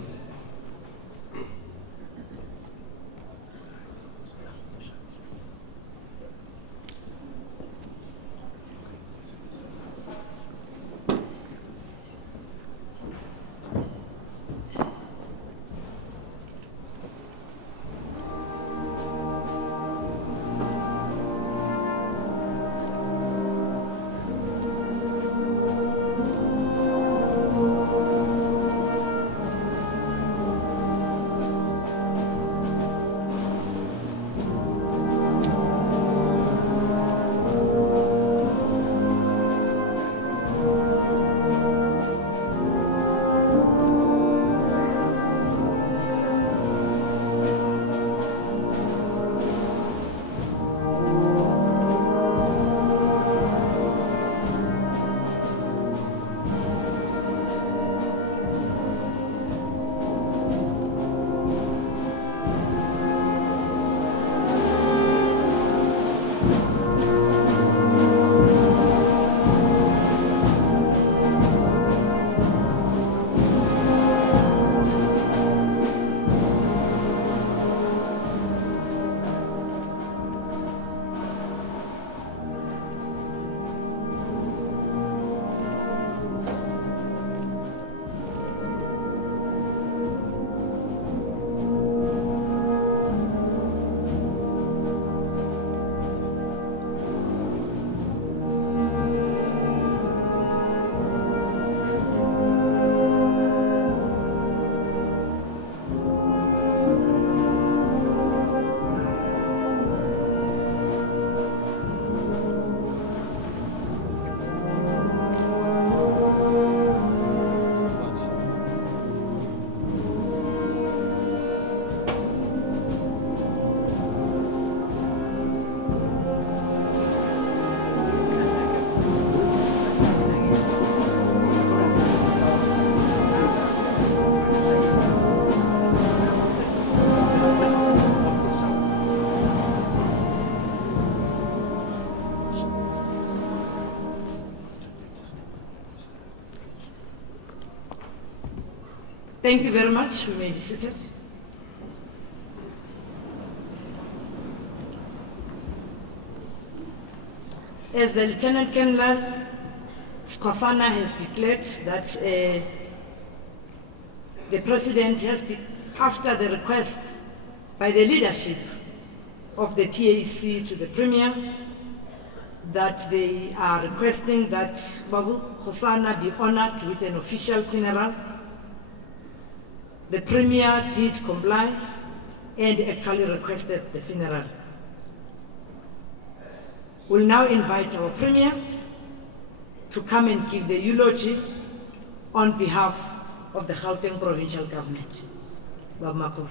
Thank you very much. We may be seated. As the Lieutenant Colonel Kgosana has declared that the President has, after the request by the leadership of the PAC to the Premier, that they are requesting that Babu Hosana be honored with an official funeral. The Premier did comply and actually requested the funeral. We'll now invite our Premier to come and give the eulogy on behalf of the Gauteng Provincial Government. Baba Makuru.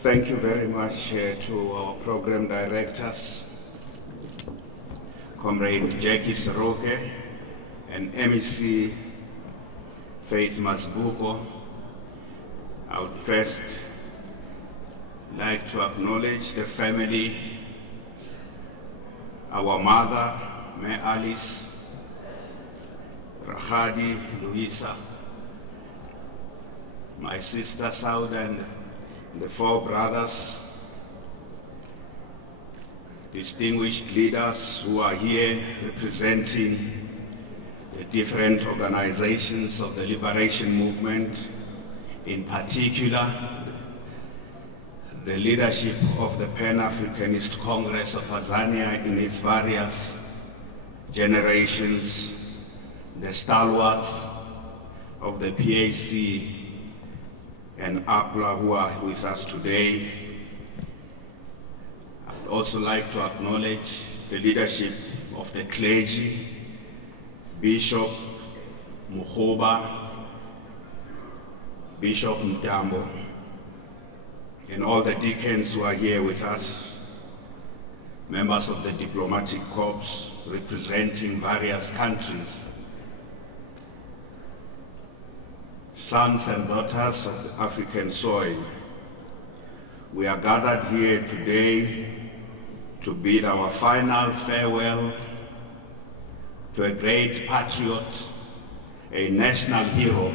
Thank you very much to our program directors, Comrade Jackie Soroke and MEC Faith Masbuko. I would first like to acknowledge the family, our mother, May Alice, Rahadi, Luisa, my sister Sauda, and the four brothers, distinguished leaders who are here representing the different organizations of the liberation movement, in particular the leadership of the Pan-Africanist Congress of Tanzania in its various generations, the stalwarts of the PAC and APLA who are with us today. I'd also like to acknowledge the leadership of the clergy, Bishop Mukhoba, Bishop Mtambo, and all the deacons who are here with us, members of the diplomatic corps representing various countries, sons and daughters of the African soil. We are gathered here today to bid our final farewell to a great patriot, a national hero,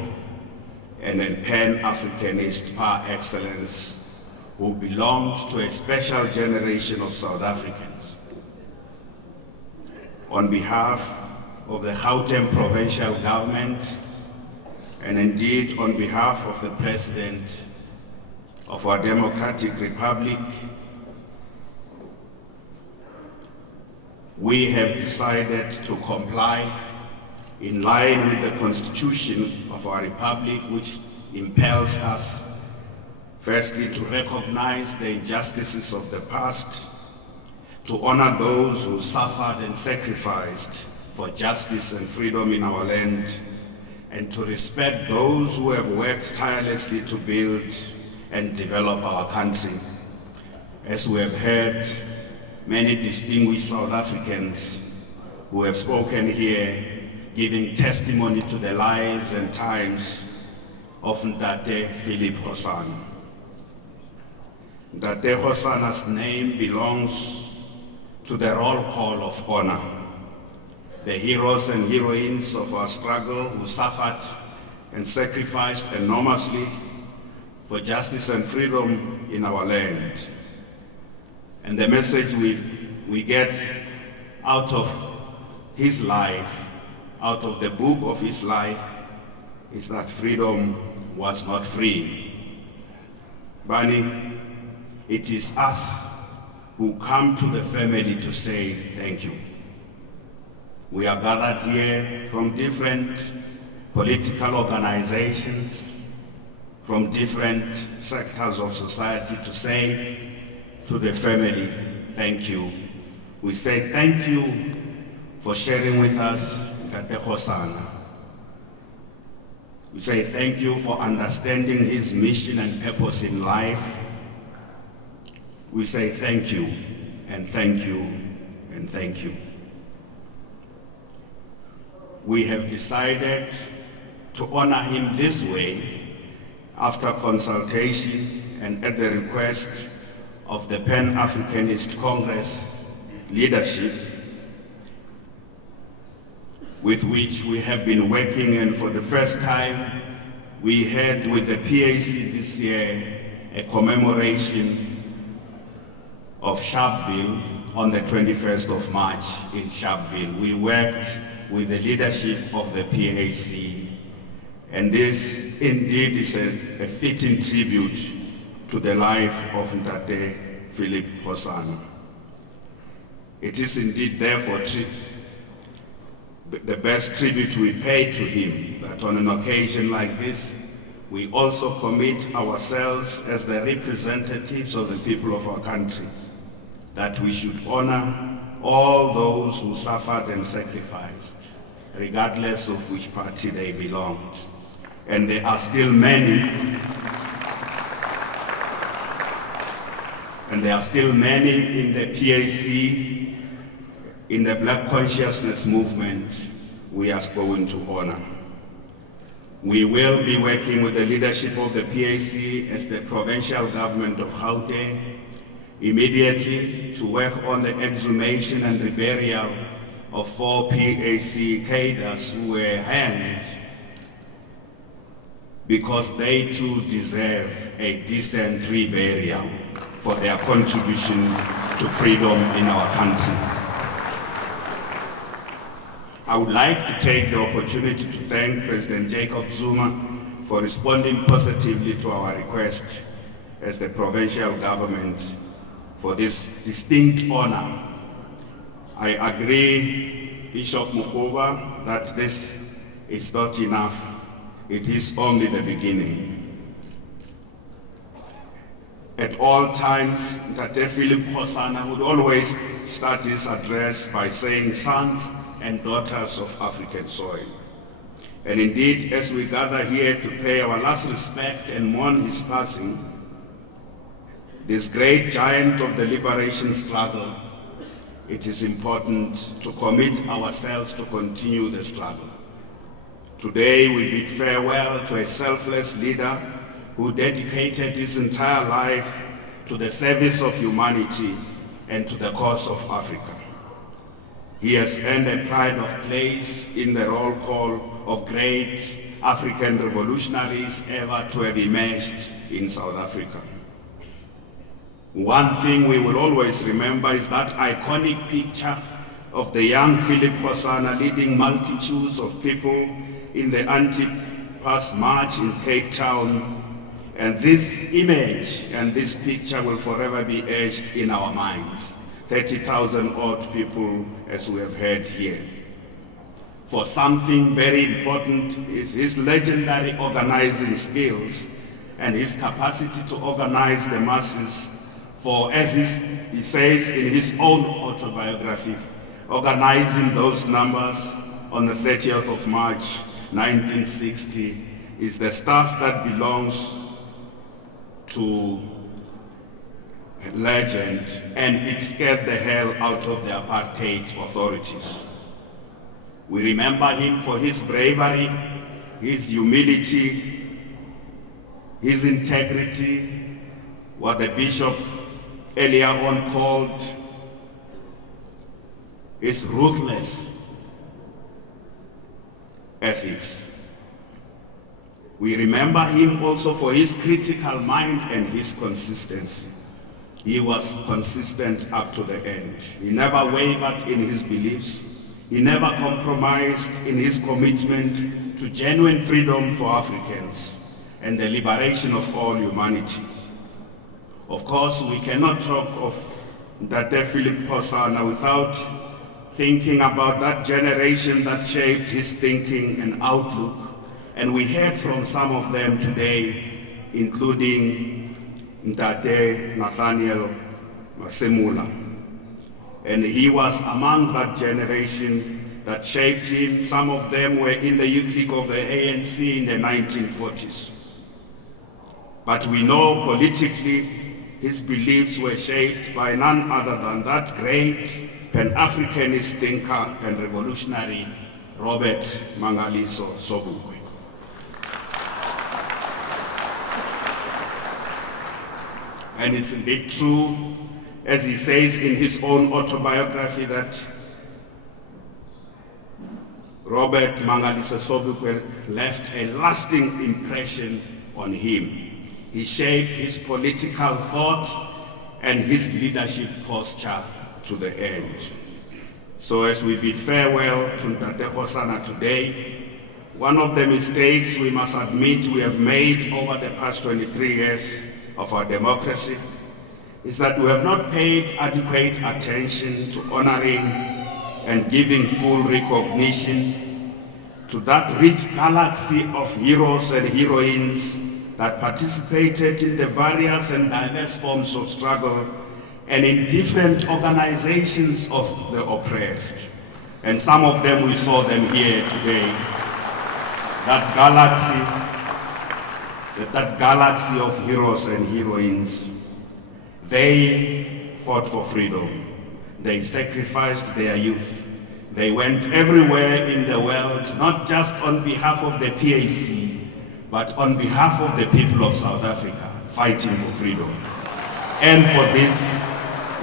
and a Pan-Africanist par excellence who belonged to a special generation of South Africans. On behalf of the Gauteng Provincial Government, and indeed on behalf of the President of our Democratic Republic, we have decided to comply in line with the Constitution of our Republic, which impels us, firstly, to recognize the injustices of the past, to honor those who suffered and sacrificed for justice and freedom in our land, and to respect those who have worked tirelessly to build and develop our country. As we have heard, many distinguished South Africans who have spoken here, giving testimony to the lives and times of Ndate Philip Ata. Ndate Kgosana's name belongs to the roll call of honor. The heroes and heroines of our struggle who suffered and sacrificed enormously for justice and freedom in our land. And the message we get out of his life, out of the book of his life, is that freedom was not free. Bani, it is us who come to the family to say thank you. We are gathered here from different political organizations, from different sectors of society to say to the family, thank you. We say thank you for sharing with us Tate Hosana. We say thank you for understanding his mission and purpose in life. We say thank you and thank you and thank you. We have decided to honor him this way after consultation and at the request of the Pan-Africanist Congress leadership, with which we have been working, and for the first time we had with the PAC this year a commemoration of Sharpeville on the 21st of March in Sharpeville. We worked with the leadership of the PAC, and this indeed is a fitting tribute to the life of Ndate Philip Ata. It is indeed therefore the best tribute we pay to him, that on an occasion like this, we also commit ourselves as the representatives of the people of our country, that we should honor all those who suffered and sacrificed, regardless of which party they belonged. And there are still many, in the PAC, in the Black Consciousness movement, we are going to honor. We will be working with the leadership of the PAC as the provincial government of Gauteng immediately to work on the exhumation and reburial of 4 PAC cadres who were hanged, because they too deserve a decent reburial for their contribution to freedom in our country. I would like to take the opportunity to thank President Jacob Zuma for responding positively to our request as the provincial government for this distinct honor. I agree, Bishop Mukhuba, that this is not enough. It is only the beginning. At all times, Tate Philip Ata would always start his address by saying, "Sons and daughters of African soil." And indeed, as we gather here to pay our last respect and mourn his passing, this great giant of the liberation struggle, it is important to commit ourselves to continue the struggle. Today we bid farewell to a selfless leader who dedicated his entire life to the service of humanity and to the cause of Africa. He has earned a pride of place in the roll call of great African revolutionaries ever to have emerged in South Africa. One thing we will always remember is that iconic picture of the young Philip Ata leading multitudes of people in the anti-pass march in Cape Town. And this image and this picture will forever be etched in our minds. 30,000 odd people, as we have heard here. For something very important is his legendary organizing skills and his capacity to organize the masses for, as he says in his own autobiography, organizing those numbers on the 30th of March, 1960, is the stuff that belongs to legend, and it scared the hell out of the apartheid authorities. We remember him for his bravery, his humility, his integrity, what the bishop earlier on called his ruthless ethics. We remember him also for his critical mind and his consistency. He was consistent up to the end. He never wavered in his beliefs. He never compromised in his commitment to genuine freedom for Africans and the liberation of all humanity. Of course, we cannot talk of Tate Philip Ata without thinking about that generation that shaped his thinking and outlook. And we heard from some of them today, including Ntate Nathaniel Masemula. And he was among that generation that shaped him. Some of them were in the Youth League of the ANC in the 1940s. But we know politically his beliefs were shaped by none other than that great Pan-Africanist thinker and revolutionary, Robert Mangaliso Sobukwe. And it's indeed true, as he says in his own autobiography, that Robert Mangaliso Sobukwe left a lasting impression on him. He shaped his political thought and his leadership posture to the end. So as we bid farewell to Tate Hosana today, one of the mistakes we must admit we have made over the past 23 years of our democracy is that we have not paid adequate attention to honoring and giving full recognition to that rich galaxy of heroes and heroines that participated in the various and diverse forms of struggle and in different organizations of the oppressed. And some of them, we saw them here today. That galaxy of heroes and heroines, they fought for freedom. They sacrificed their youth. They went everywhere in the world, not just on behalf of the PAC, but on behalf of the people of South Africa, fighting for freedom. And for this,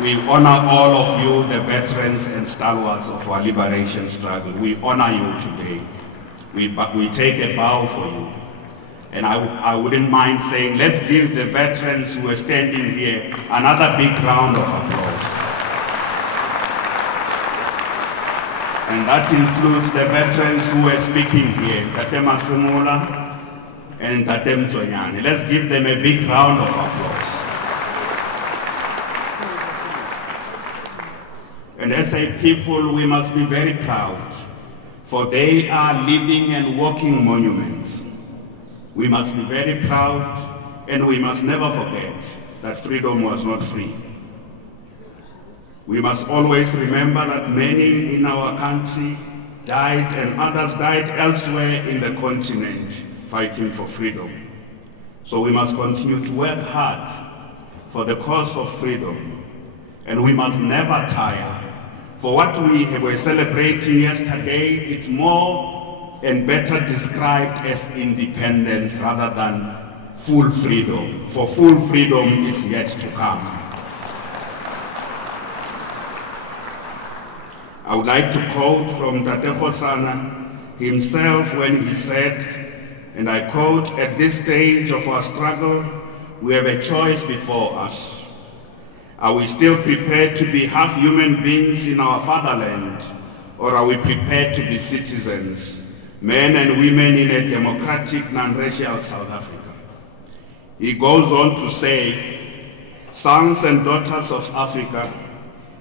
we honor all of you, the veterans and stalwarts of our liberation struggle. We honor you today. We take a bow for you. And I wouldn't mind saying, let's give the veterans who are standing here another big round of applause. And that includes the veterans who are speaking here, Tate Masimula and Tate Mtsonyane. Let's give them a big round of applause. And as a people, we must be very proud, for they are living and walking monuments. We must be very proud, and we must never forget that freedom was not free. We must always remember that many in our country died and others died elsewhere in the continent fighting for freedom. So we must continue to work hard for the cause of freedom, and we must never tire. For what we were celebrating yesterday, it's more and better described as independence rather than full freedom. For full freedom is yet to come. I would like to quote from Tate Hosana himself when he said, and I quote, "At this stage of our struggle, we have a choice before us. Are we still prepared to be half human beings in our fatherland, or are we prepared to be citizens, men and women in a democratic, non-racial South Africa?" He goes on to say, "Sons and daughters of Africa,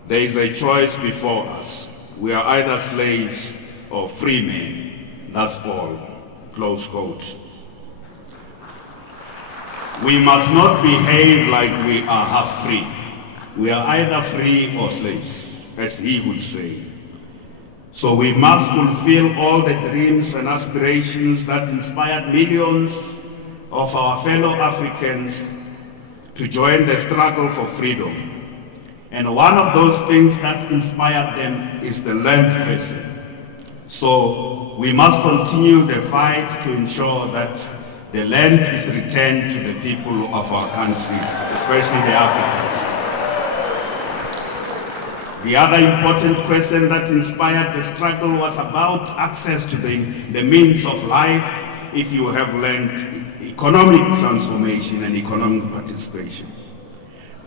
there is a choice before us. We are either slaves or free men. That's all." Close quote. We must not behave like we are half free. We are either free or slaves, as he would say. So we must fulfill all the dreams and aspirations that inspired millions of our fellow Africans to join the struggle for freedom. And one of those things that inspired them is the land person. So we must continue the fight to ensure that the land is returned to the people of our country, especially the Africans. The other important question that inspired the struggle was about access to the means of life if you have learned economic transformation and economic participation.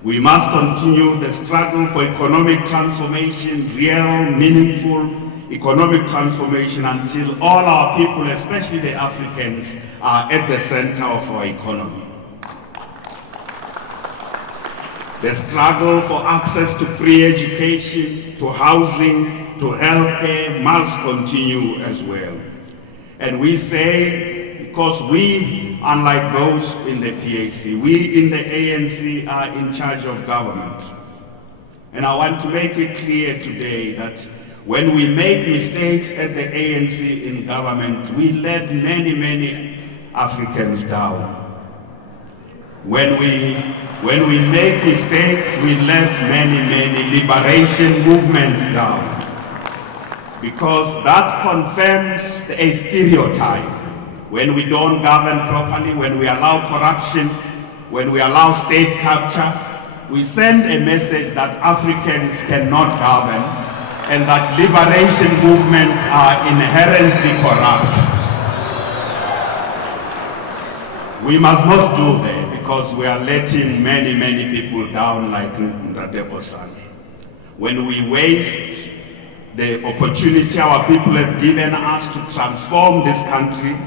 We must continue the struggle for economic transformation, real, meaningful economic transformation, until all our people, especially the Africans, are at the center of our economy. The struggle for access to free education, to housing, to healthcare must continue as well. And we say, because we, unlike those in the PAC, we in the ANC are in charge of government. And I want to make it clear today that when we make mistakes at the ANC in government, we let many Africans down. When we make mistakes, we let many liberation movements down. Because that confirms a stereotype. When we don't govern properly, when we allow corruption, when we allow state capture, we send a message that Africans cannot govern and that liberation movements are inherently corrupt. We must not do that, because we are letting many people down like Tate Hosana. When we waste the opportunity our people have given us to transform this country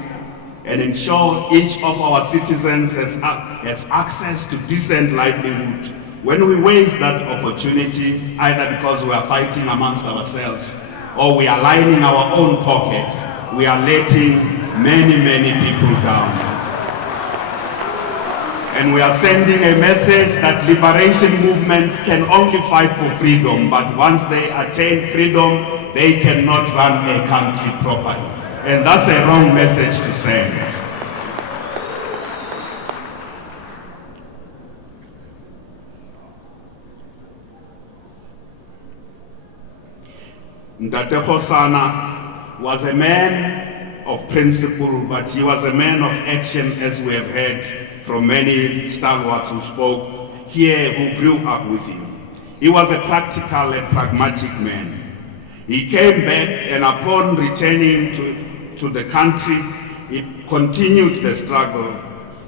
and ensure each of our citizens has access to decent livelihood, when we waste that opportunity, either because we are fighting amongst ourselves or we are lining our own pockets, we are letting many, many people down. And we are sending a message that liberation movements can only fight for freedom, but once they attain freedom, they cannot run a country properly. And that's a wrong message to send. Ata Kgosana was a man of principle, but he was a man of action, as we have heard from many stalwarts who spoke here, who grew up with him. He was a practical and pragmatic man. He came back, and upon returning to the country, he continued the struggle.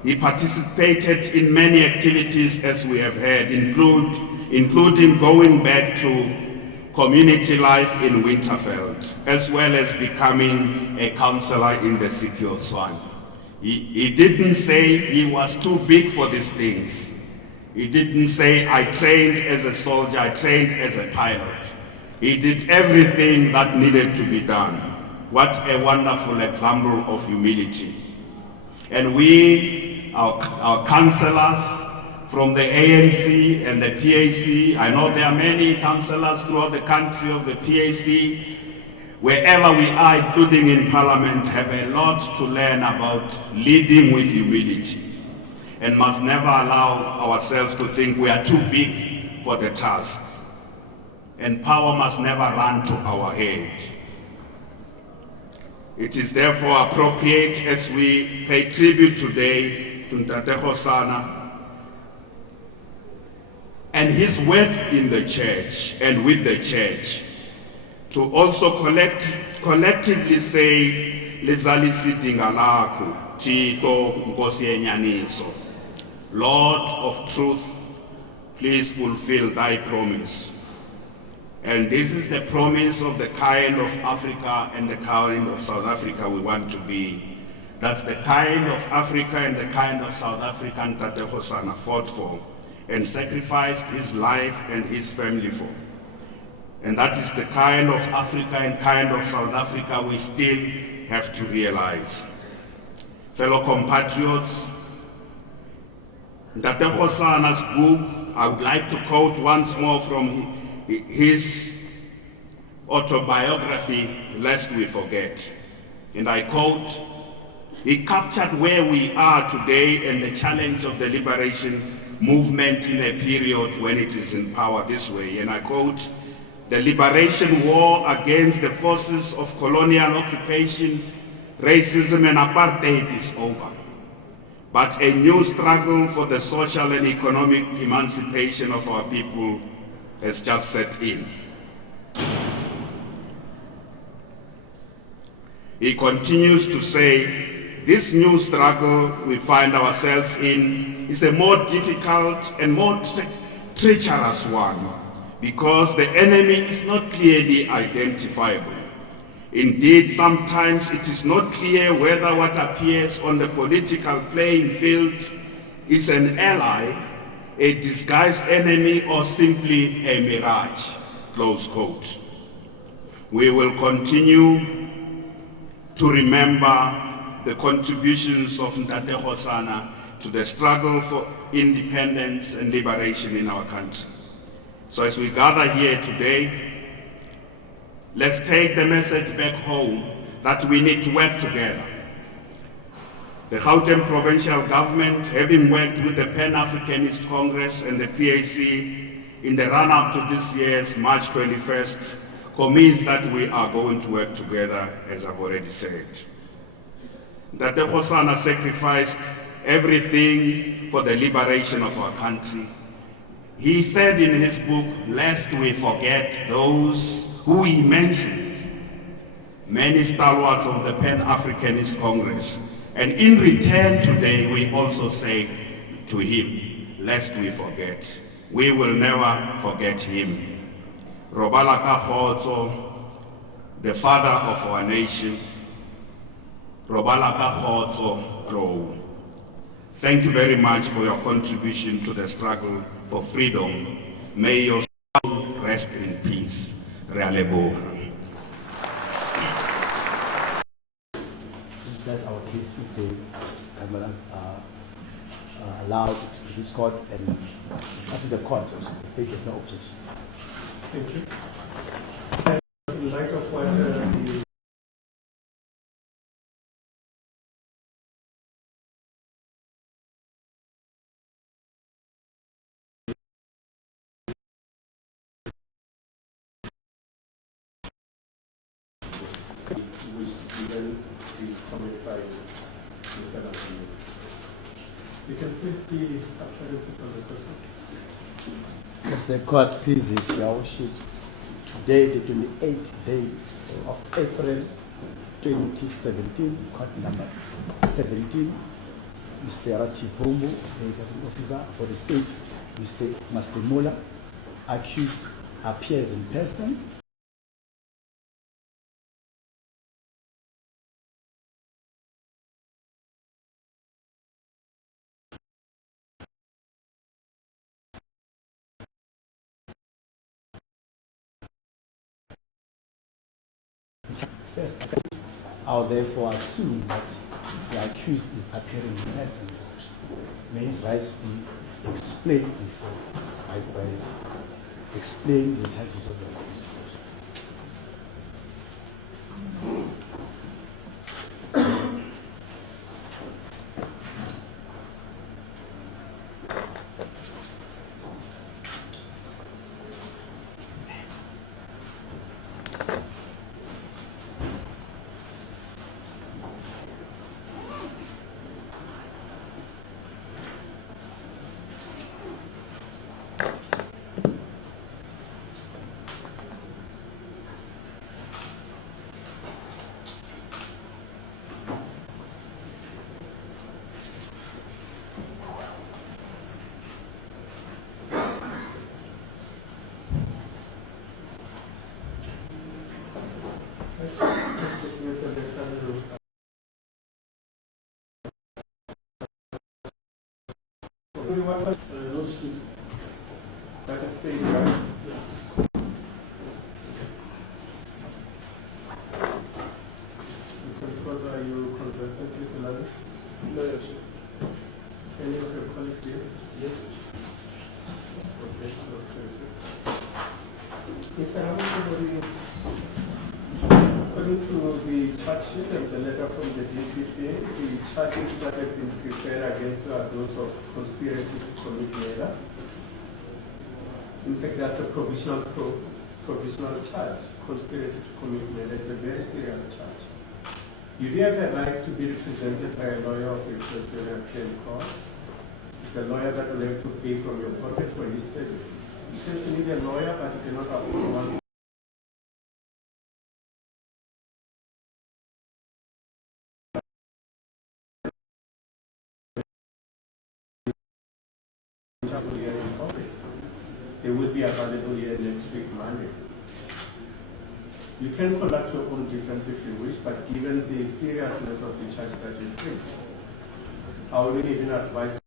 He participated in many activities, as we have heard, including going back to community life in Winterveld, as well as becoming a councillor in the city of Tshwane. He didn't say he was too big for these things. He didn't say, I trained as a soldier, I trained as a pilot. He did everything that needed to be done. What a wonderful example of humility. And we, our councillors, from the ANC and the PAC, I know there are many councillors throughout the country of the PAC, wherever we are, including in Parliament, have a lot to learn about leading with humility, and must never allow ourselves to think we are too big for the task. And power must never run to our head. It is therefore appropriate, as we pay tribute today to Ata Kgosana and his work in the church and with the church, to also collectively say, Lezalisi Dingalaku, Tito Nkosi Enyaniso, Lord of truth, please fulfill thy promise. And this is the promise of the kind of Africa and the kind of South Africa we want to be. That's the kind of Africa and the kind of South African Ata Kgosana fought for and sacrificed his life and his family for. And that is the kind of Africa and kind of South Africa we still have to realize. Fellow compatriots, Ata Kgosana's book, I would like to quote once more from his autobiography, Lest We Forget. And I quote, he captured where we are today and the challenge of the liberation movement in a period when it is in power this way. And I quote, the liberation war against the forces of colonial occupation, racism and apartheid is over. But a new struggle for the social and economic emancipation of our people has just set in. He continues to say, this new struggle we find ourselves in is a more difficult and more treacherous one, because the enemy is not clearly identifiable. Indeed, sometimes it is not clear whether what appears on the political playing field is an ally, a disguised enemy, or simply a mirage, close quote. We will continue to remember the contributions of Ata Kgosana to the struggle for independence and liberation in our country. So as we gather here today, let's take the message back home that we need to work together. The Gauteng provincial government, having worked with the Pan-Africanist Congress and the PAC in the run-up to this year's March 21st, commits that we are going to work together, as I've already said. Ata Kgosana sacrificed everything for the liberation of our country. He said in his book, lest we forget those who he mentioned, many stalwarts of the Pan-Africanist Congress. And in return today, we also say to him, lest we forget. We will never forget him. Robala Kgotso, the father of our nation, Robala Kgotso, Joe. Thank you very much for your contribution to the struggle for freedom. May your soul rest in peace. Re a leboha. That's our case if the cameras are allowed to this court, and it's up to the court. The state has no objection. Thank you. In light of what the given the comment by Mr. Lamenting. You can please the appearances of the person. As the court pleases, your worship, today, the 28th day of April 2017, court number 17, Mr. Rachi Brumbu, the executive officer for the state, Mr. Masimula, accused, appears in person. First, I will therefore assume that the accused is appearing in person. May his rights be explained before I explain the charges of the accused. That is paid, right? Mr. Koza, are you conversant with Eulogy? No, yes. Any of your colleagues here? Yes. Okay, okay. According to the charge sheet and the letter from the DPP, the charges that have been prepared against you are those of conspiracy to commit murder. In fact, that's the provisional charge. Conspiracy to commit murder is a very serious charge. You do have the right to be represented by a lawyer of your choice when you appear in court. It's a lawyer that will have to pay from your pocket for his services. In case you need a lawyer, but you cannot afford one. They will be available here next week, Monday. You can conduct your own defense if you wish, but given the seriousness of the charge that you face, I wouldn't even advise